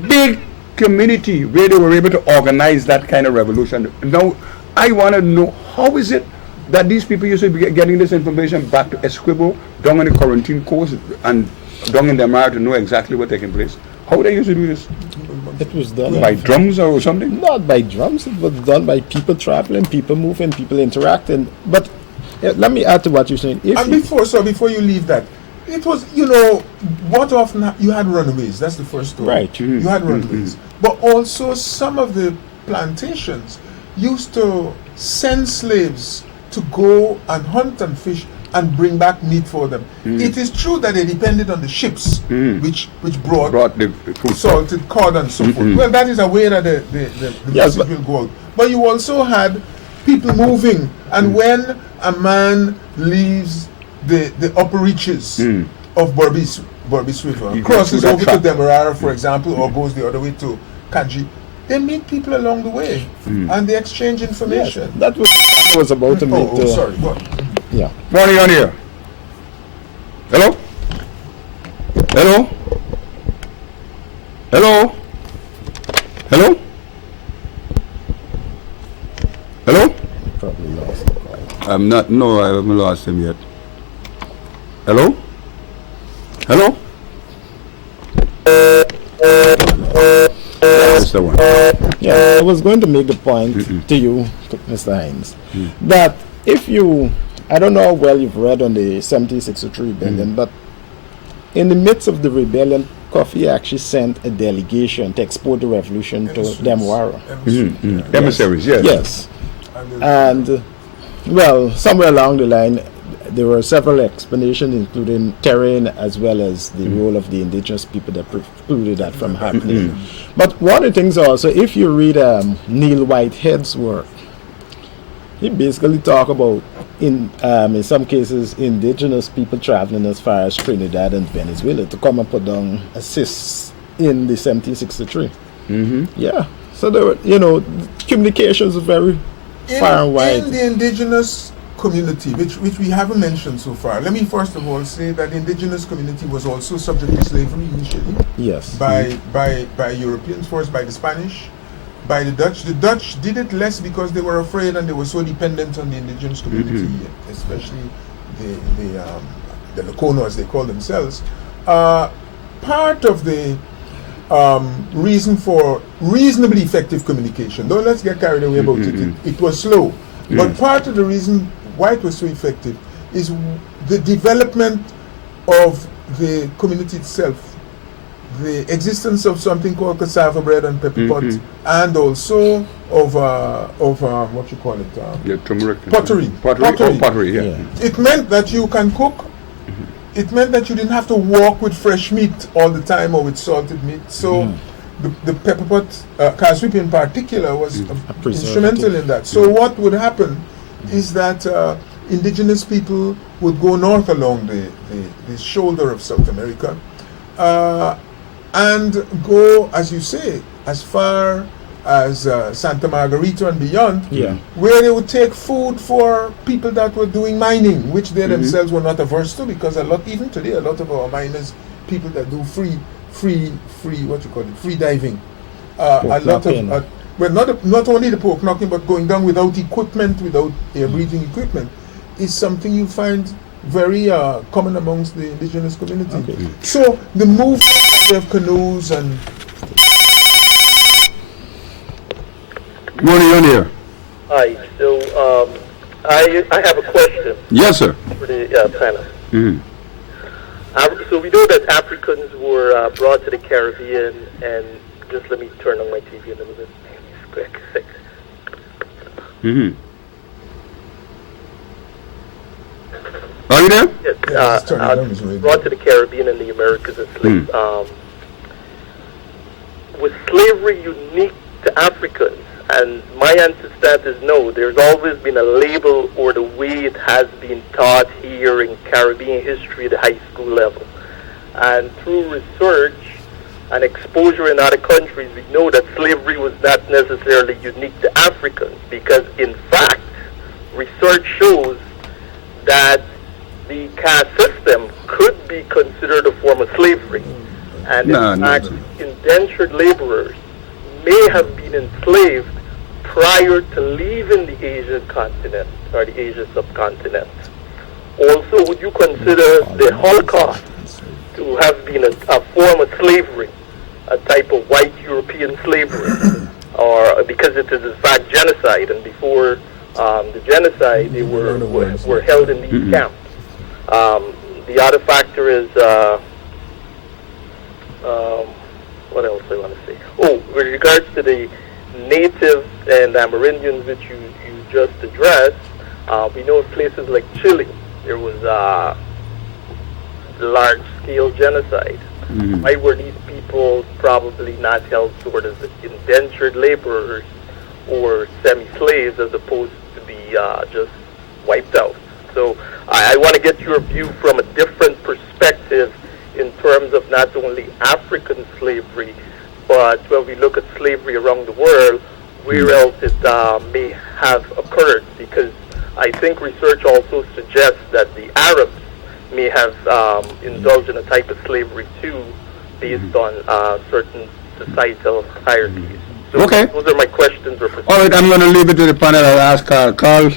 big community, where they were able to organize that kind of revolution. Now, I want to know, how is it that these people used to be getting this information back to Esquibo, down on the quarantine coast, and down in the Mara to know exactly what taking place? How they used to do this? It was done by drums or something? Not by drums. It was done by people traveling, people moving, people interacting. But let me add to what you're saying. Before you leave that, it was, what often you had runaways. That's the first story. Right. You had runaways. But also some of the plantations used to send slaves to go and hunt and fish and bring back meat for them. It is true that they depended on the ships, which brought the food, salted cod and so forth. Well, that is a way that the message will go out. But you also had people moving, and when a man leaves the upper reaches of Berbice River, You go crosses through that over to track. Demerara, for example, or goes the other way to Kanji, they meet people along the way and they exchange Yes, information. that was about to make. Sorry, go on. Yeah. Morning on here. Hello? Hello? Hello? Hello? Hello? Probably lost the call. No, I haven't lost him yet. Hello? Hello? That's the one. Yeah, I was going to make the point to you, Mr. Hines, that if you, I don't know how well you've read on the 1763 rebellion, but in the midst of the rebellion, Kofi actually sent a delegation to export the revolution to Demerara. Emissaries, yes. Yes. And, well, somewhere along the line, there were several explanations, including terrain as well as the role of the indigenous people that precluded that from happening. But one of the things also, if you read Neil Whitehead's work, he basically talk about, in some cases, indigenous people traveling as far as Trinidad and Venezuela to come and put down assists in the 1763. Yeah. So there were, communications are very far and wide. In the indigenous community, which we haven't mentioned so far, let me first of all say that the indigenous community was also subject to slavery initially. Yes. By Europeans, first by the Spanish, by the Dutch. The Dutch did it less because they were afraid and they were so dependent on the indigenous community, especially the Locono, as they call themselves. Part of the reason for reasonably effective communication, though let's get carried away about it, it was slow. But part of the reason why it was so effective is the development of the community itself, the existence of something called cassava bread and pepper pot, and also of what you call it, Turmeric. pottery. Pottery, yeah. It meant that you can cook. It meant that you didn't have to walk with fresh meat all the time or with salted meat. So the pepper pot, kaswip in particular, was instrumental in that. So what would happen is that indigenous people would go north along the shoulder of South America and go, as you say, as far as Santa Margarita and beyond, where they would take food for people that were doing mining, which they themselves were not averse to, because even today, a lot of our miners, people that do free diving, a lot of well, not only the pork knocking, but going down without equipment, without air breathing equipment, is something you find very common amongst the indigenous community. So the movement of canoes and Morning on here. Hi. So I have a question Yes, sir. for the panel. So we know that Africans were brought to the Caribbean, and just let me turn on my TV a little bit. Quick. Are you there? Yes, just turn it down, it's radio. brought to the Caribbean and the Americas as slaves. Was slavery unique to Africans? And my answer to that is no. There's always been a label, or the way it has been taught here in Caribbean history at the high school level. And through research and exposure in other countries, we know that slavery was not necessarily unique to Africans, because in fact, research shows that the caste system could be considered a form of slavery. And in fact, indentured laborers may have been enslaved prior to leaving the Asian continent or the Asian subcontinent. Also, would you consider the Holocaust to have been a form of slavery, a type of white European slavery, or because it is in fact genocide, and before the genocide they were held in these camps? The other factor is what else I want to say? Oh, with regards to the native and Amerindians, which you just addressed, we know in places like Chile there was large-scale genocide. Why were these people probably not held sort of as indentured laborers or semi-slaves, as opposed to be just wiped out? So I want to get your view from a different perspective in terms of not only African slavery, but when we look at slavery around the world, where else it may have occurred. Because I think research also suggests that the Arabs may have indulged in a type of slavery too, based on certain societal hierarchies. So Okay. those are my questions. Or All right, I'm going to leave it to the panel. I'll ask Carl.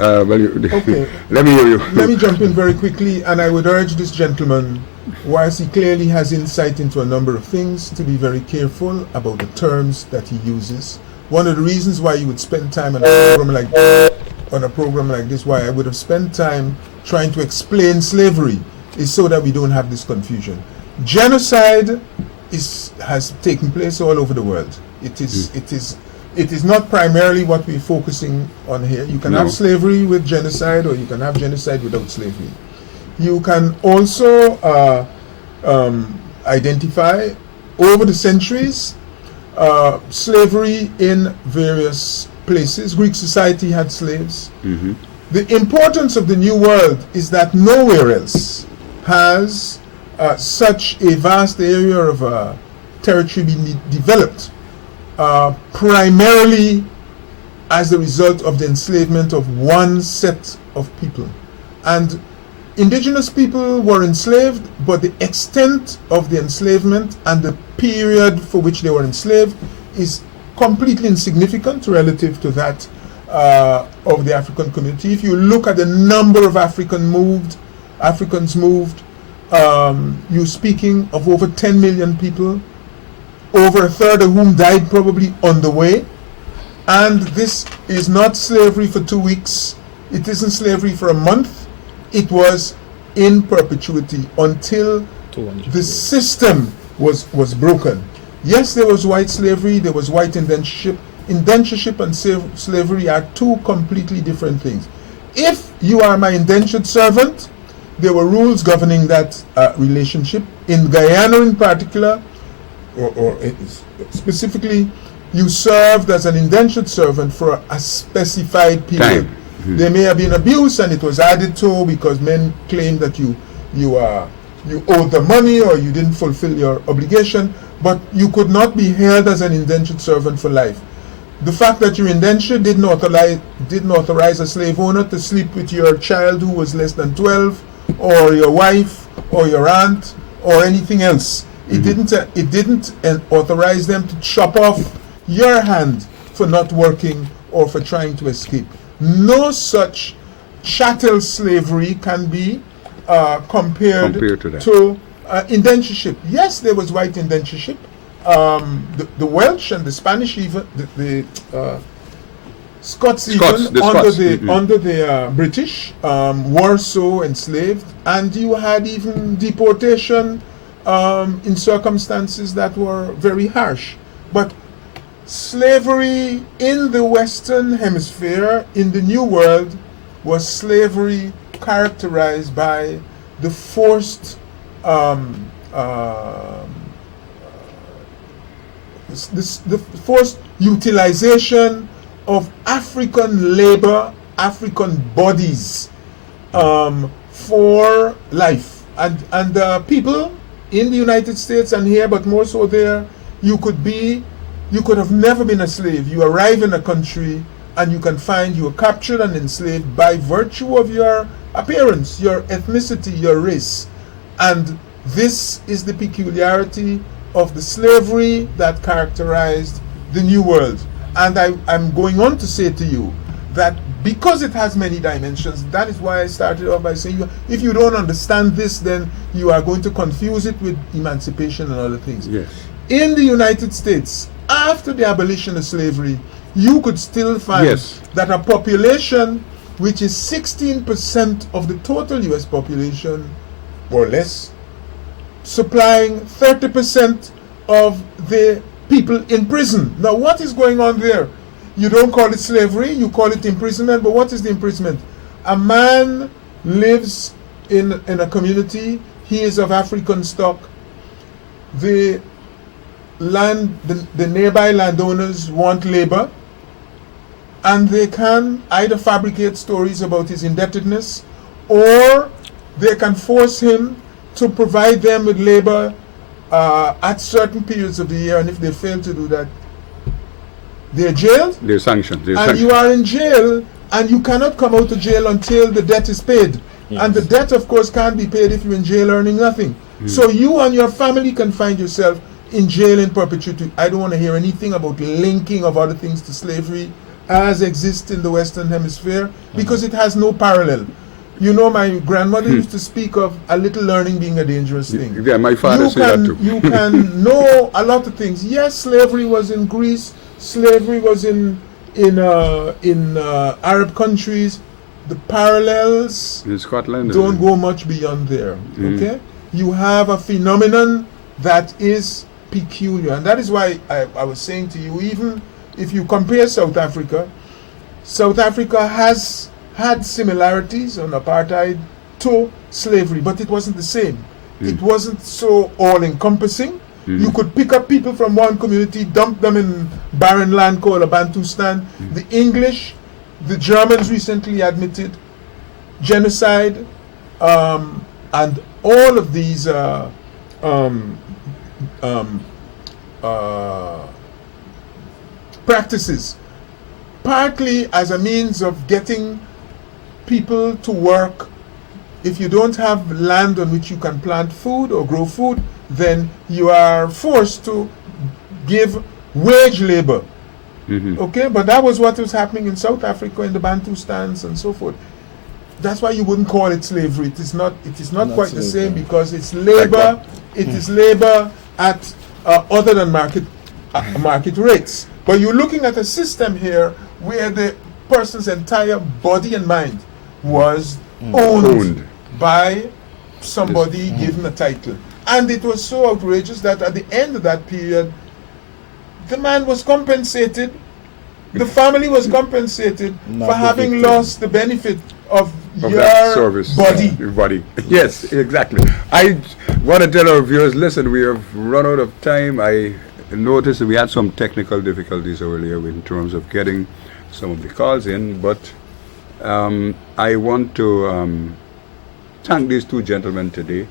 Okay. Let me hear you. Let me jump in very quickly, and I would urge this gentleman, whilst he clearly has insight into a number of things, to be very careful about the terms that he uses. One of the reasons why you would spend time on a program like this, why I would have spent time trying to explain slavery, is so that we don't have this confusion. Genocide has taken place all over the world. It is not primarily what we're focusing on here. You can No. have slavery with genocide, or you can have genocide without slavery. You can also identify over the centuries slavery in various places. Greek society had slaves. The importance of the New World is that nowhere else has such a vast area of territory been developed, primarily as a result of the enslavement of one set of people. And indigenous people were enslaved, but the extent of the enslavement and the period for which they were enslaved is completely insignificant relative to that of the African community. If you look at the number of Africans moved, you're speaking of over 10 million people, over a third of whom died probably on the way. And this is not slavery for 2 weeks. It isn't slavery for a month. It was in perpetuity until the system was broken. Yes, there was white slavery, there was white indentureship. Indentureship and slavery are two completely different things. If you are my indentured servant, there were rules governing that relationship. In Guyana in particular, or specifically, you served as an indentured servant for a specified period. There may have been abuse, and it was added to because men claimed that you owed the money or you didn't fulfill your obligation, but you could not be held as an indentured servant for life. The fact that you're indentured didn't authorize a slave owner to sleep with your child who was less than 12, or your wife, or your aunt, or anything else. It didn't authorize them to chop off your hand for not working or for trying to escape. No such chattel slavery can be compared to indentureship. Yes, there was white indentureship. The Welsh and the Spanish, even the Scots, under the British, were so enslaved, and you had even deportation in circumstances that were very harsh. But slavery in the Western Hemisphere, in the New World, was slavery characterized by the forced the forced utilization of African labor, African bodies for life. And people in the United States and here, but more so there, you could have never been a slave. You arrive in a country and you can find you were captured and enslaved by virtue of your appearance, your ethnicity, your race. And this is the peculiarity of the slavery that characterized the New World. And I'm going on to say to you that because it has many dimensions, that is why I started off by saying, if you don't understand this, then you are going to confuse it with emancipation and other things. Yes. In the United States, after the abolition of slavery, you could still find that a population which is 16% of the total US population, or less, supplying 30% of the people in prison. Now, what is going on there? You don't call it slavery, you call it imprisonment, but what is the imprisonment? A man lives in a community, he is of African stock. The nearby landowners want labor, and they can either fabricate stories about his indebtedness, or they can force him to provide them with labor at certain periods of the year, and if they fail to do that, they're jailed. They're sanctioned. And you are in jail, and you cannot come out of jail until the debt is paid. And the debt, of course, can't be paid if you're in jail earning nothing. So you and your family can find yourself in jail in perpetuity. I don't want to hear anything about linking of other things to slavery as exists in the Western Hemisphere, because it has no parallel. You know, my grandmother used to speak of a little learning being a dangerous thing. Yeah, my father said that too. You can know a lot of things. Yes, slavery was in Greece. Slavery was in Arab countries. The parallels In Scotland. don't go much beyond there. Okay, you have a phenomenon that is peculiar, and that is why I was saying to you, even if you compare South Africa has had similarities on apartheid to slavery, but it wasn't the same. It wasn't so all-encompassing. You could pick up people from one community, dump them in barren land called a Bantustan. The English, the Germans recently admitted genocide, and all of these practices, partly as a means of getting people to work. If you don't have land on which you can plant food or grow food, then you are forced to give wage labor. Okay, but that was what was happening in South Africa, in the Bantustans and so forth. That's why you wouldn't call it slavery. It is not quite the same, because it's labor. It is labor at other than market rates. But you're looking at a system here where the person's entire body and mind was owned by somebody given a title. And it was so outrageous that at the end of that period, the man was compensated, the family was compensated for having lost the benefit of your that service, body. Yes, exactly. I want to tell our viewers, listen, we have run out of time. I noticed that we had some technical difficulties earlier in terms of getting some of the calls in, but I want to thank these two gentlemen today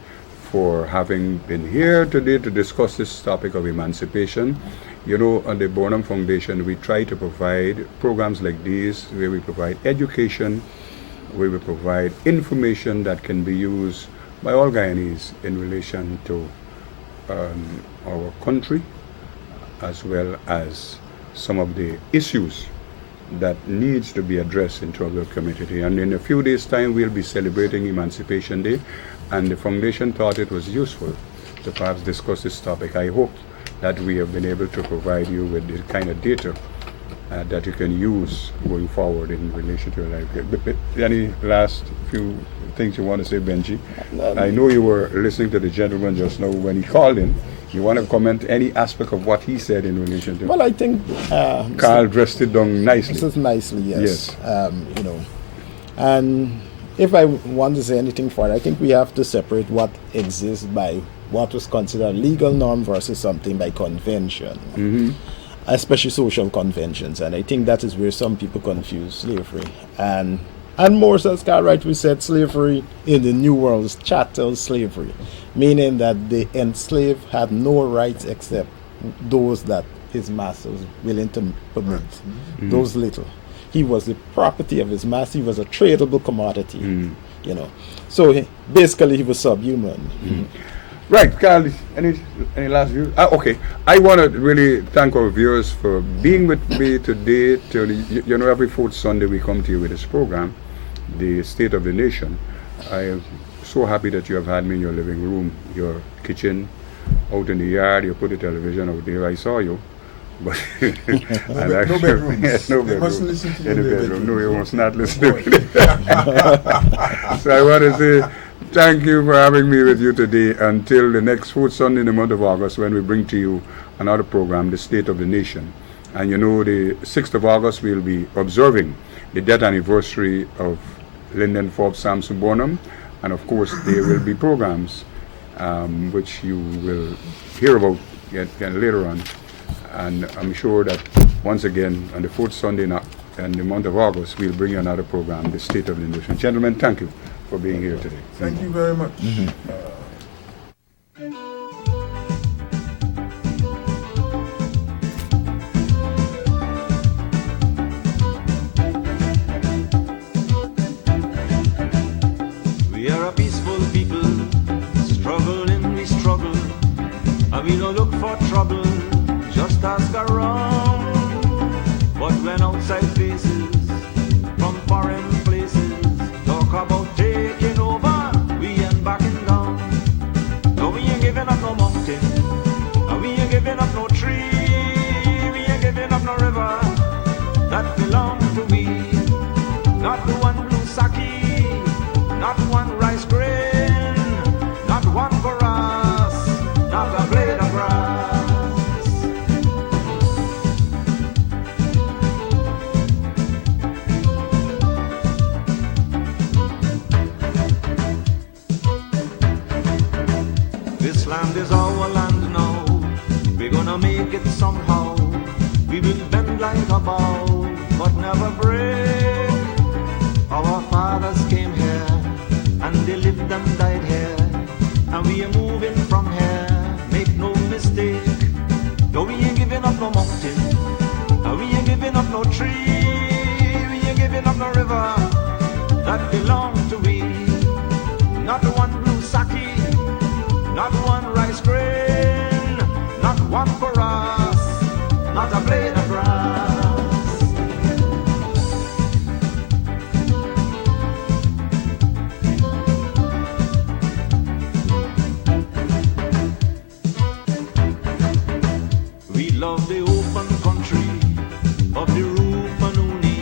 for having been here today to discuss this topic of emancipation. You know, on the Bonham Foundation, we try to provide programs like these where we provide education, where we provide information that can be used by all Guyanese in relation to our country, as well as some of the issues that needs to be addressed in terms of community. And in a few days' time, we'll be celebrating Emancipation Day, and the foundation thought it was useful to perhaps discuss this topic. I hope that we have been able to provide you with the kind of data that you can use going forward in relation to your life. But any last few things you want to say, Benji? I know you were listening to the gentleman just now when he called in. You want to comment any aspect of what he said in relation to? Well, I think Carl dressed it down nicely. This is nicely, yes. You know, and if I want to say anything for it, I think we have to separate what exists by what was considered legal norm versus something by convention, especially social conventions. And I think that is where some people confuse slavery. And more, as Carl rightly said, slavery in the New World is chattel slavery, meaning that the enslaved had no rights except those that his master was willing to permit, those little. He was the property of his master. He was a tradable commodity, you know. So basically, he was subhuman. Right, Carl, any last views? Okay, I want to really thank our viewers for being with me today. You know, every fourth Sunday we come to you with this program, The State of the Nation. I am so happy that you have had me in your living room, your kitchen, out in the yard. You put the television out there. I saw you. But no bedrooms. No They bedroom. mustn't listen to you In the in their bedroom. bedroom. No, you must not listen to me. So I want to say thank you for having me with you today until the next fourth Sunday in the month of August, when we bring to you another program, The State of the Nation. And you know, the 6th of August we'll be observing the death anniversary of Lyndon Forbes Sampson Bonham, and of course there will be programs which you will hear about later on. And I'm sure that once again on the fourth Sunday in in the month of August, we'll bring you another program, The State of the Nation. Gentlemen, thank you for being here today. Thank you very much. We are a peaceful people, struggling, we struggle, and we don't look for trouble, just ask around. But when outside faces, from foreign places, talk about taking over, we ain't backing down. No, we ain't giving up no mountain, and we ain't giving up no tree, we ain't giving up no river, that belong to we, not the one blue sake, not one rice grain, not one grass, not a blade of grass. This land is our land now, we're gonna make it somehow. We will bend like a bow, but never break. Our fathers came here, and they lived and died here, and we are moving from here, make no mistake. No, we ain't giving up no mountain, and we ain't giving up no tree, we ain't giving up no river, that belong to we. Not one blue sake, not one rice grain, not one grass, not a blade of grass. We love the open country of the Rupanuni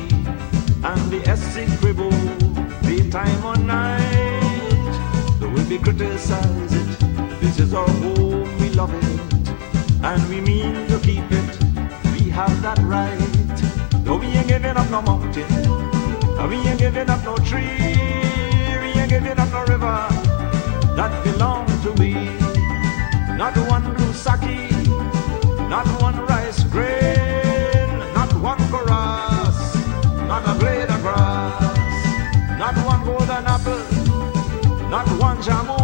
and the Essequibo, daytime or night. Though we criticize it, this is our home, we love it, and we mean to keep it, we have that right. Though we ain't giving up no mountain, and we ain't giving up no tree, we ain't giving up no river, that belong to we. Not one blue sake, not one rice grain, not one grass, not a blade of grass, not one golden apple, not one jamu,